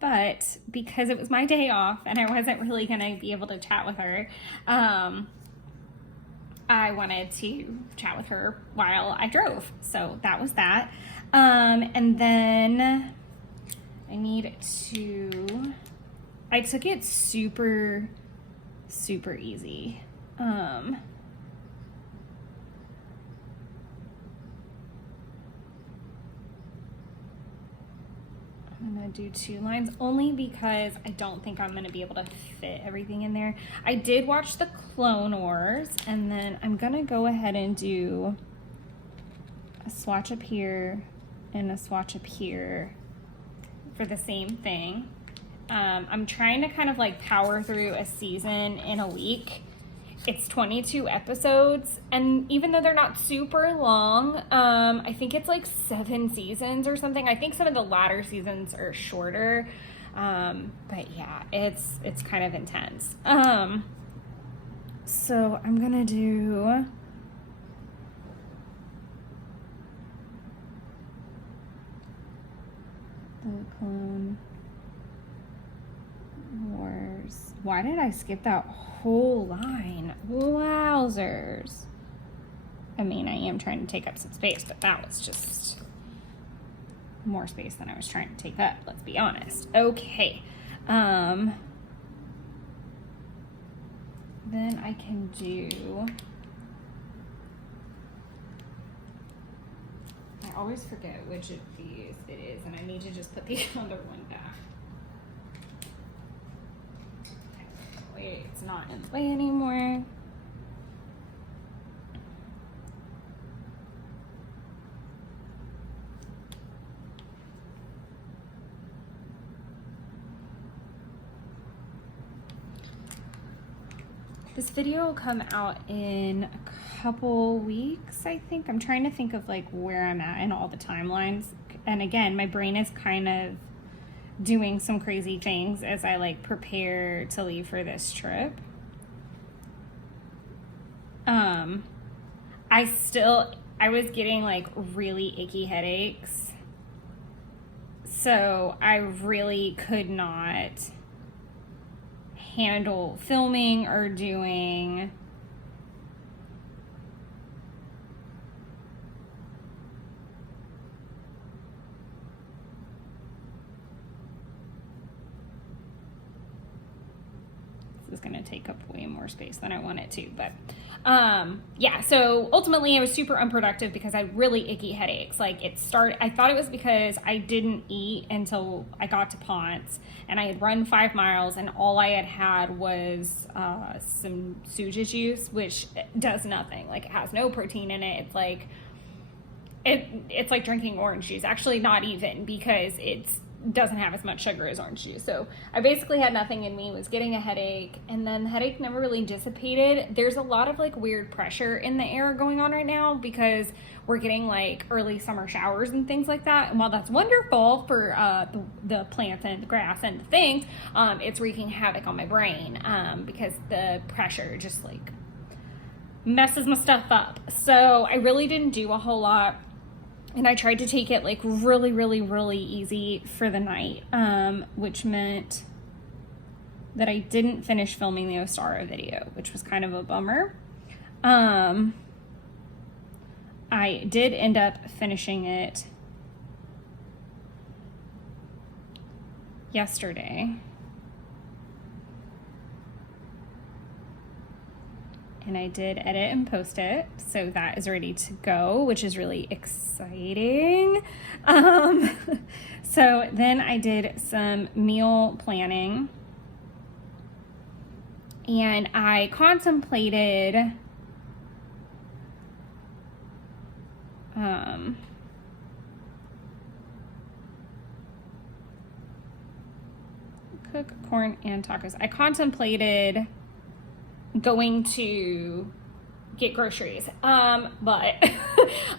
But because it was my day off and I wasn't really gonna be able to chat with her, I wanted to chat with her while I drove. So that was that. And then I took it super, super easy. I'm gonna do 2 lines only because I don't think I'm gonna be able to fit everything in there. I did watch the Clone Wars, and then I'm gonna go ahead and do a swatch up here and a swatch up here for the same thing. I'm trying to kind of like power through a season in a week. It's 22 episodes, and even though they're not super long, I think it's like 7 seasons or something. I think some of the latter seasons are shorter, but yeah, it's kind of intense. So I'm gonna do the Clone Wars. Why did I skip that whole line? Wowzers. I mean, I am trying to take up some space, but that was just more space than I was trying to take up, let's be honest. Okay. Then I can do, I always forget which of these it is, and I need to just put the other one back. Wait, it's not in the way anymore. This video will come out in a couple weeks, I think. I'm trying to think of like where I'm at in all the timelines. And again, my brain is kind of doing some crazy things as I like prepare to leave for this trip. I was getting like really icky headaches. So I really could not handle filming or doing this is going to take up way more space than I want it to, but yeah, so ultimately I was super unproductive because I had really icky headaches. Like I thought it was because I didn't eat until I got to Ponce, and I had run 5 miles, and all I had was some suja juice, which does nothing. Like, it has no protein in it. It's like it's like drinking orange juice. Actually, not even, because it doesn't have as much sugar as orange juice. So I basically had nothing in me, was getting a headache, and then the headache never really dissipated. There's a lot of like weird pressure in the air going on right now because we're getting like early summer showers and things like that. And while that's wonderful for the plants and the grass and the things, it's wreaking havoc on my brain because the pressure just like messes my stuff up. So I really didn't do a whole lot. And I tried to take it like really, really, really easy for the night, which meant that I didn't finish filming the Ostara video, which was kind of a bummer. I did end up finishing it yesterday. And I did edit and post it, so that is ready to go, which is really exciting. So then I did some meal planning, and I contemplated cook corn and tacos. I contemplated going to get groceries, but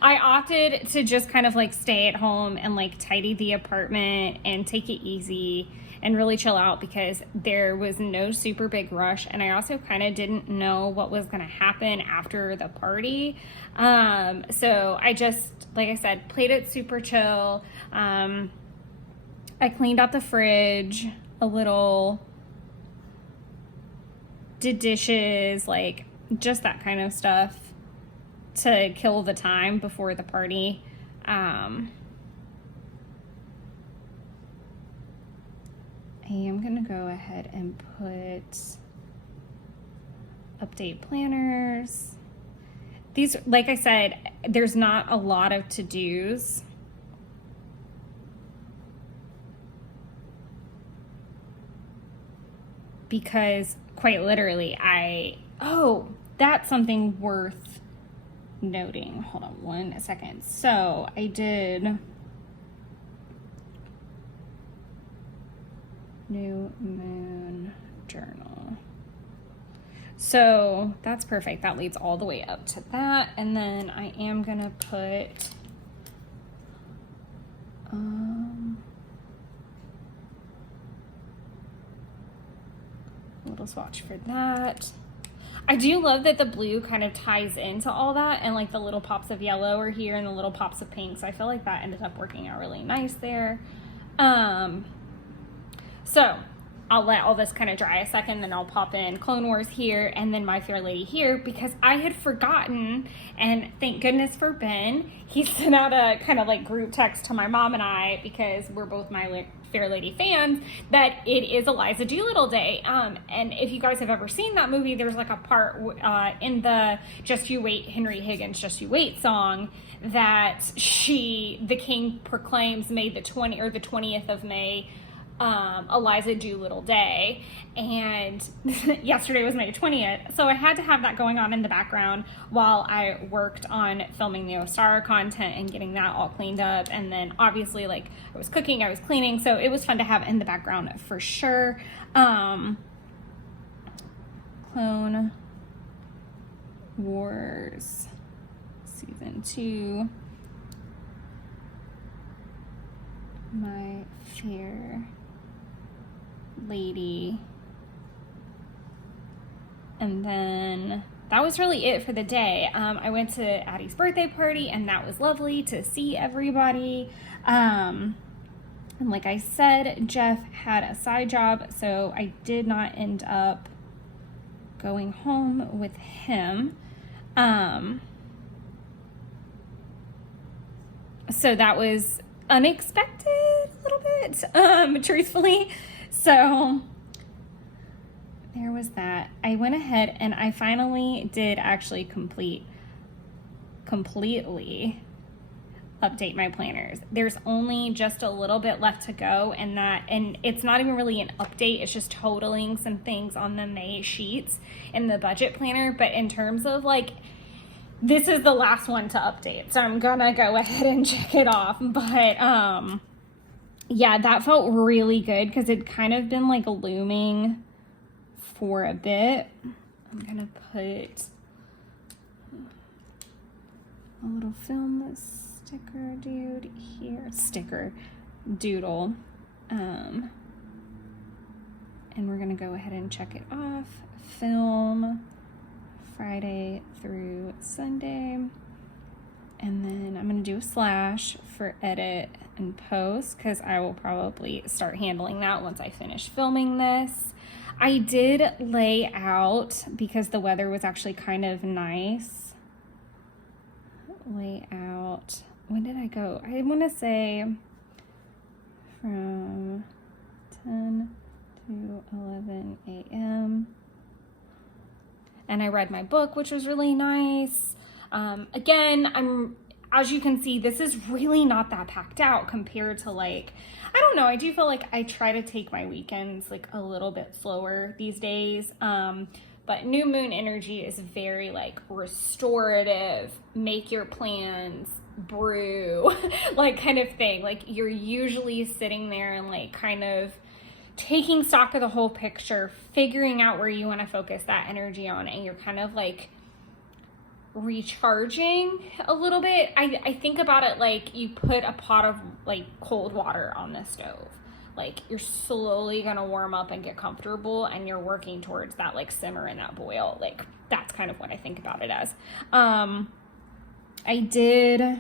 I opted to just kind of like stay at home and like tidy the apartment and take it easy and really chill out, because there was no super big rush, and I also kind of didn't know what was going to happen after the party. So I just, like I said, played it super chill. I cleaned out the fridge a little, did dishes, like just that kind of stuff to kill the time before the party. I am gonna go ahead and put update planners. These, like I said, there's not a lot of to-dos. Because quite literally, that's something worth noting. Hold on one second. So I did new moon journal. So that's perfect. That leads all the way up to that. And then I am gonna put a little swatch for that. I do love that the blue kind of ties into all that, and like the little pops of yellow are here and the little pops of pink. So I feel like that ended up working out really nice there. So I'll let all this kind of dry a second, then I'll pop in Clone Wars here and then My Fair Lady here, because I had forgotten, and thank goodness for Ben. He sent out a kind of like group text to my mom and I, because we're both My Fair Lady fans, that it is Eliza Doolittle Day. And if you guys have ever seen that movie, there's like a part in the Just You Wait, Henry Higgins' Just You Wait song, that the king proclaims May the 20th of May, Eliza Doolittle Day, and yesterday was May 20th, so I had to have that going on in the background while I worked on filming the Ostara content and getting that all cleaned up. And then obviously, like, I was cooking, I was cleaning, so it was fun to have in the background for sure. Clone Wars Season 2, My Fair Lady. And then that was really it for the day. I went to Addie's birthday party, and that was lovely to see everybody. And like I said, Jeff had a side job, so I did not end up going home with him. So that was unexpected a little bit, truthfully. So there was that. I went ahead and I finally did actually completely update my planners. There's only just a little bit left to go, and it's not even really an update, it's just totaling some things on the May sheets in the budget planner. But in terms of like, this is the last one to update, so I'm gonna go ahead and check it off. But yeah, that felt really good, because it'd kind of been like looming for a bit. I'm gonna put a little film sticker dude here, sticker doodle, and we're gonna go ahead and check it off. Film Friday through Sunday, and then I'm gonna do a slash for edit and post, because I will probably start handling that once I finish filming this. I did lay out, because the weather was actually kind of nice, lay out, when did I go? I want to say from 10 to 11 a.m. And I read my book, which was really nice. Again, as you can see, this is really not that packed out compared to like, I don't know, I do feel like I try to take my weekends like a little bit slower these days. But new moon energy is very like restorative, make your plans, brew, like kind of thing. Like you're usually sitting there and like kind of taking stock of the whole picture, figuring out where you want to focus that energy on, and you're kind of like recharging a little bit. I think about it like you put a pot of like cold water on the stove. Like you're slowly gonna warm up and get comfortable, and you're working towards that like simmer and that boil. Like that's kind of what I think about it as. I did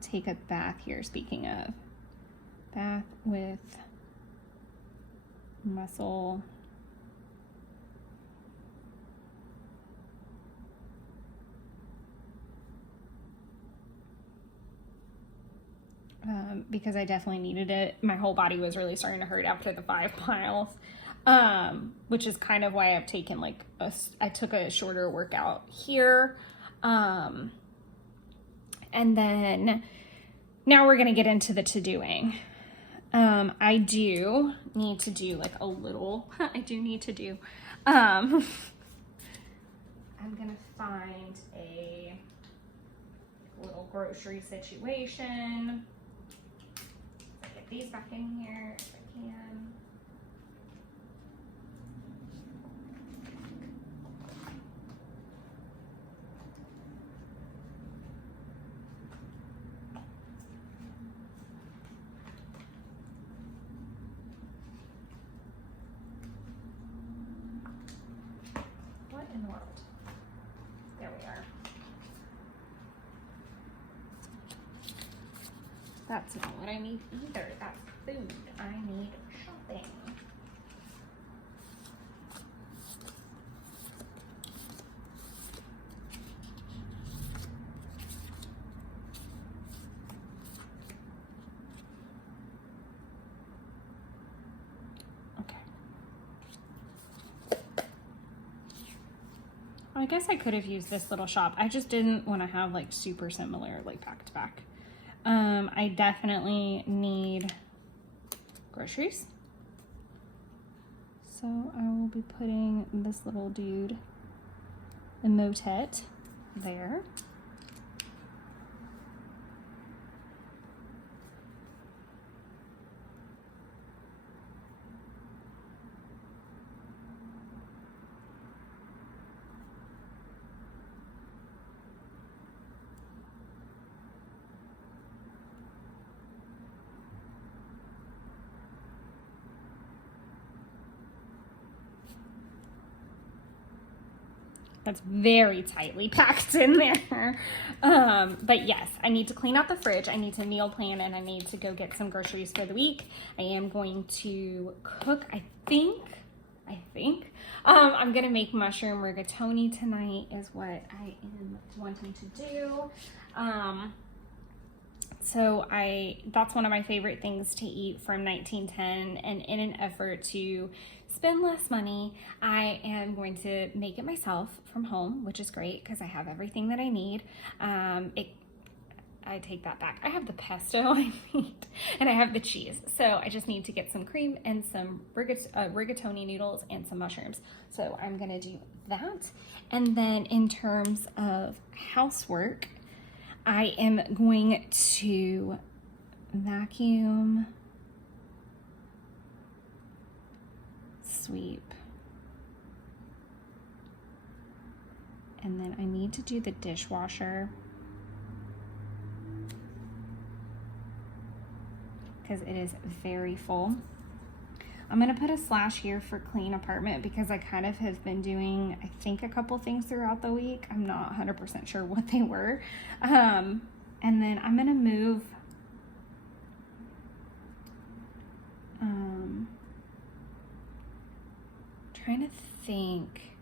take a bath here, speaking of bath with muscle because I definitely needed it. My whole body was really starting to hurt after the 5 miles, which is kind of why I've taken like I took a shorter workout here. And then now we're going to get into the to-doing. I do need to do like a little, I'm going to find a little grocery situation. Get these back in here if I can. What in the world? There we are. That's not what I need either. That's food. I need shopping. Okay. I guess I could have used this little shop. I just didn't want to have like super similar, like back to back. I definitely need groceries. So I will be putting this little dude, the motet, there. That's very tightly packed in there. But yes, I need to clean out the fridge. I need to meal plan, and I need to go get some groceries for the week. I am going to cook, I think. I'm gonna make mushroom rigatoni tonight is what I am wanting to do. So that's one of my favorite things to eat from 1910, and in an effort to spend less money, I am going to make it myself from home, which is great because I have everything that I need. I take that back. I have the pesto I need, and I have the cheese. So I just need to get some cream and some rigatoni noodles and some mushrooms. So I'm gonna do that. And then in terms of housework, I am going to vacuum, sweep, and then I need to do the dishwasher because it is very full. I'm gonna put a slash here for clean apartment because I kind of have been doing, I think, a couple things throughout the week. I'm not 100% sure what they were. And then I'm gonna move trying to think.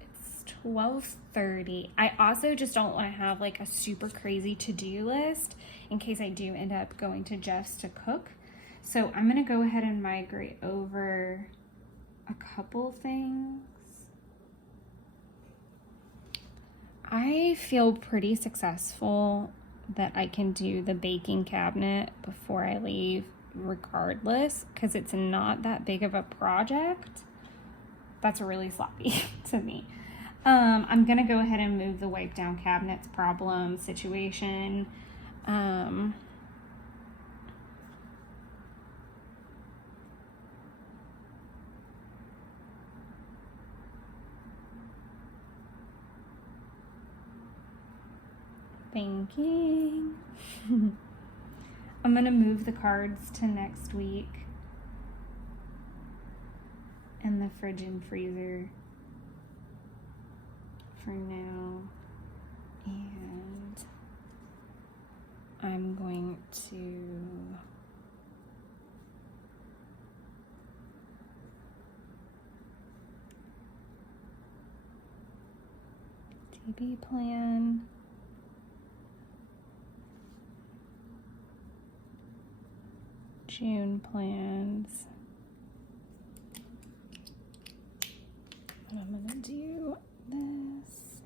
It's 12:30. I also just don't want to have like a super crazy to-do list in case I do end up going to Jeff's to cook. So I'm gonna go ahead and migrate over a couple things. I feel pretty successful that I can do the baking cabinet before I leave regardless, because it's not that big of a project. That's really sloppy to me. I'm gonna go ahead and move the wipe down cabinets problem situation. Thinking. I'm gonna move the cards to next week and the fridge and freezer for now, and I'm going to TB plan. June plans. And I'm gonna do this.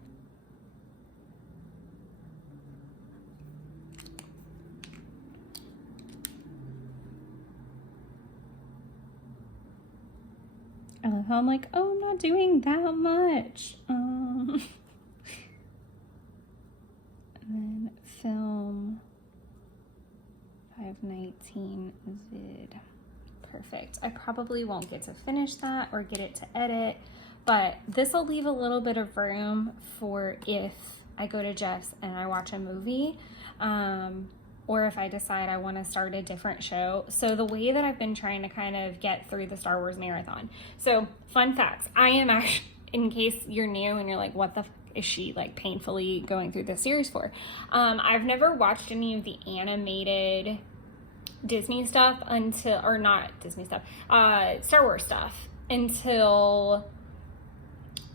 I love how I'm like, oh, I'm not doing that much. And then film 519 vid. Perfect. I probably won't get to finish that or get it to edit, but this will leave a little bit of room for if I go to Jeff's and I watch a movie, or if I decide I want to start a different show. So the way that I've been trying to kind of get through the Star Wars marathon. So fun facts. I am actually, in case you're new and you're like, what the is she like painfully going through this series for? I've never watched any of the animated Disney stuff until, or not Disney stuff, Star Wars stuff until,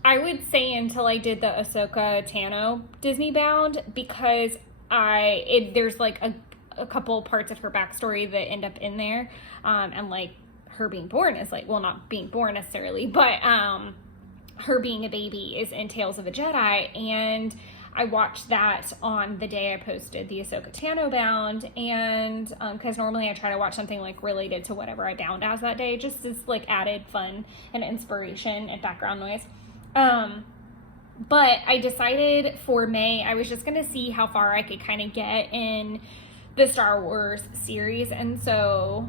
I would say until I did the Ahsoka Tano Disney bound, because there's like a couple parts of her backstory that end up in there, and like her being born is like, well, not being born necessarily, but her being a baby is in Tales of a Jedi, and I watched that on the day I posted the Ahsoka Tano bound, and because normally I try to watch something like related to whatever I bound as that day, just as like added fun and inspiration and background noise. But I decided for May, I was just gonna see how far I could kind of get in the Star Wars series, and so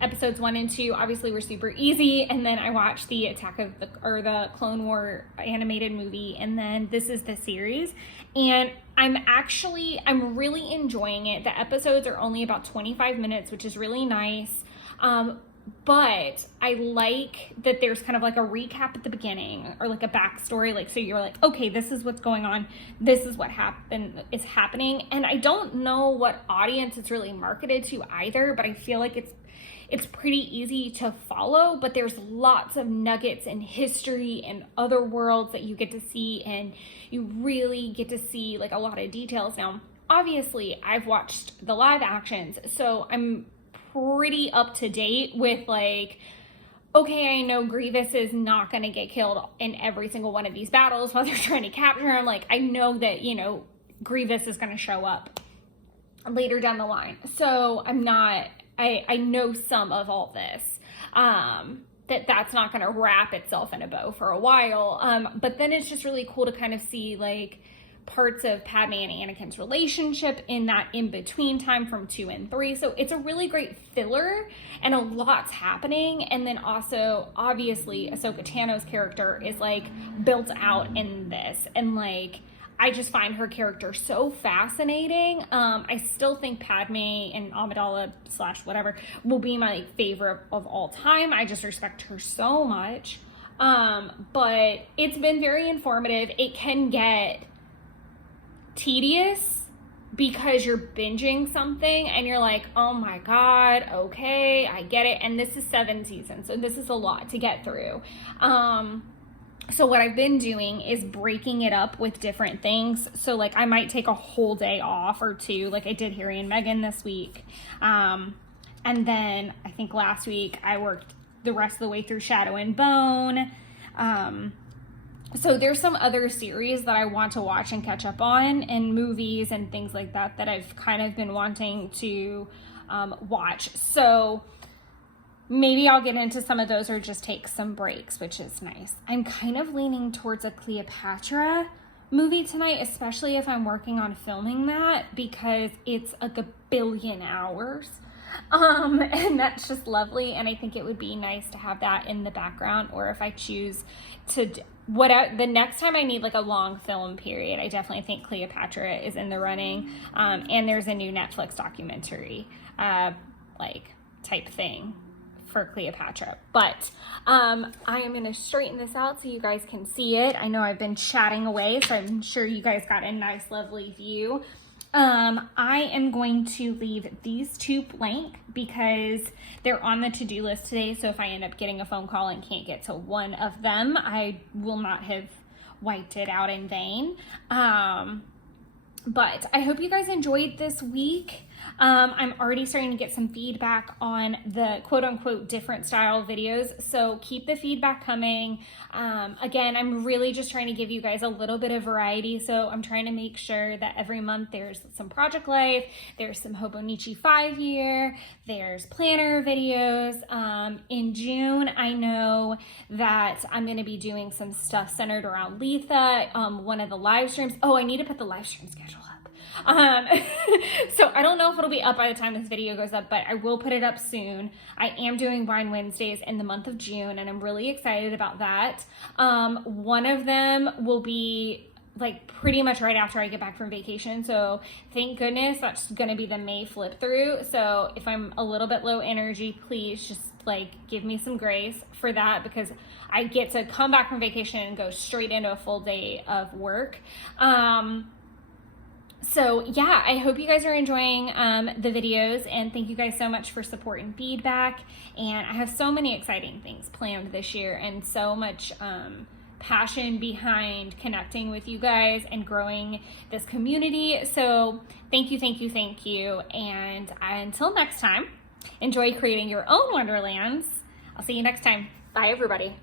episodes 1 and 2 obviously were super easy, and then I watched the the Clone War animated movie, and then this is the series, and I'm really enjoying it. The episodes are only about 25 minutes, which is really nice. But I like that there's kind of like a recap at the beginning, or like a backstory, like, so you're like, okay, this is what's going on, this is what is happening. And I don't know what audience it's really marketed to either, but I feel like it's pretty easy to follow, but there's lots of nuggets and history and other worlds that you get to see, and you really get to see like a lot of details. Now, obviously I've watched the live actions, so I'm pretty up to date with like, okay, I know Grievous is not going to get killed in every single one of these battles while they're trying to capture him. Like, I know that, you know, Grievous is going to show up later down the line. So I know some of all this, that's not going to wrap itself in a bow for a while. But then it's just really cool to kind of see like parts of Padme and Anakin's relationship in that in-between time from 2 and 3. So it's a really great filler, and a lot's happening. And then also, obviously, Ahsoka Tano's character is like built out in this, and like, I just find her character so fascinating. I still think Padme and Amidala / whatever will be my favorite of all time. I just respect her so much. But it's been very informative. It can get tedious because you're binging something and you're like, oh my god, okay, I get it. And this is 7 seasons, so this is a lot to get through. So what I've been doing is breaking it up with different things. So like, I might take a whole day off or 2, like I did Harry and Meghan this week. And then I think last week I worked the rest of the way through Shadow and Bone. So there's some other series that I want to watch and catch up on, and movies and things like that that I've kind of been wanting to watch. So maybe I'll get into some of those or just take some breaks, which is nice. I'm kind of leaning towards a Cleopatra movie tonight, especially if I'm working on filming that, because it's like 1 billion hours. And that's just lovely. And I think it would be nice to have that in the background, or if I choose to, the next time I need like a long film period, I definitely think Cleopatra is in the running. And there's a new Netflix documentary, type thing for Cleopatra. But I am going to straighten this out so you guys can see it. I know I've been chatting away, so I'm sure you guys got a nice, lovely view. I am going to leave these 2 blank because they're on the to-do list today. So if I end up getting a phone call and can't get to one of them, I will not have wiped it out in vain. But I hope you guys enjoyed this week. I'm already starting to get some feedback on the quote-unquote different style videos, so keep the feedback coming. Again, I'm really just trying to give you guys a little bit of variety, so I'm trying to make sure that every month there's some project life, there's some Hobonichi 5-year, there's planner videos. In June, I know that I'm going to be doing some stuff centered around Letha, one of the live streams. Oh, I need to put the live stream schedule up. So I don't know if it'll be up by the time this video goes up, but I will put it up soon. I am doing Wine Wednesdays in the month of June, and I'm really excited about that. One of them will be like pretty much right after I get back from vacation, so thank goodness that's gonna be the May flip through. So if I'm a little bit low energy, please just like give me some grace for that, because I get to come back from vacation and go straight into a full day of work. So yeah, I hope you guys are enjoying the videos, and thank you guys so much for support and feedback. And I have so many exciting things planned this year, and so much passion behind connecting with you guys and growing this community. So thank you, thank you, thank you. And until next time, enjoy creating your own wonderlands. I'll see you next time. Bye, everybody.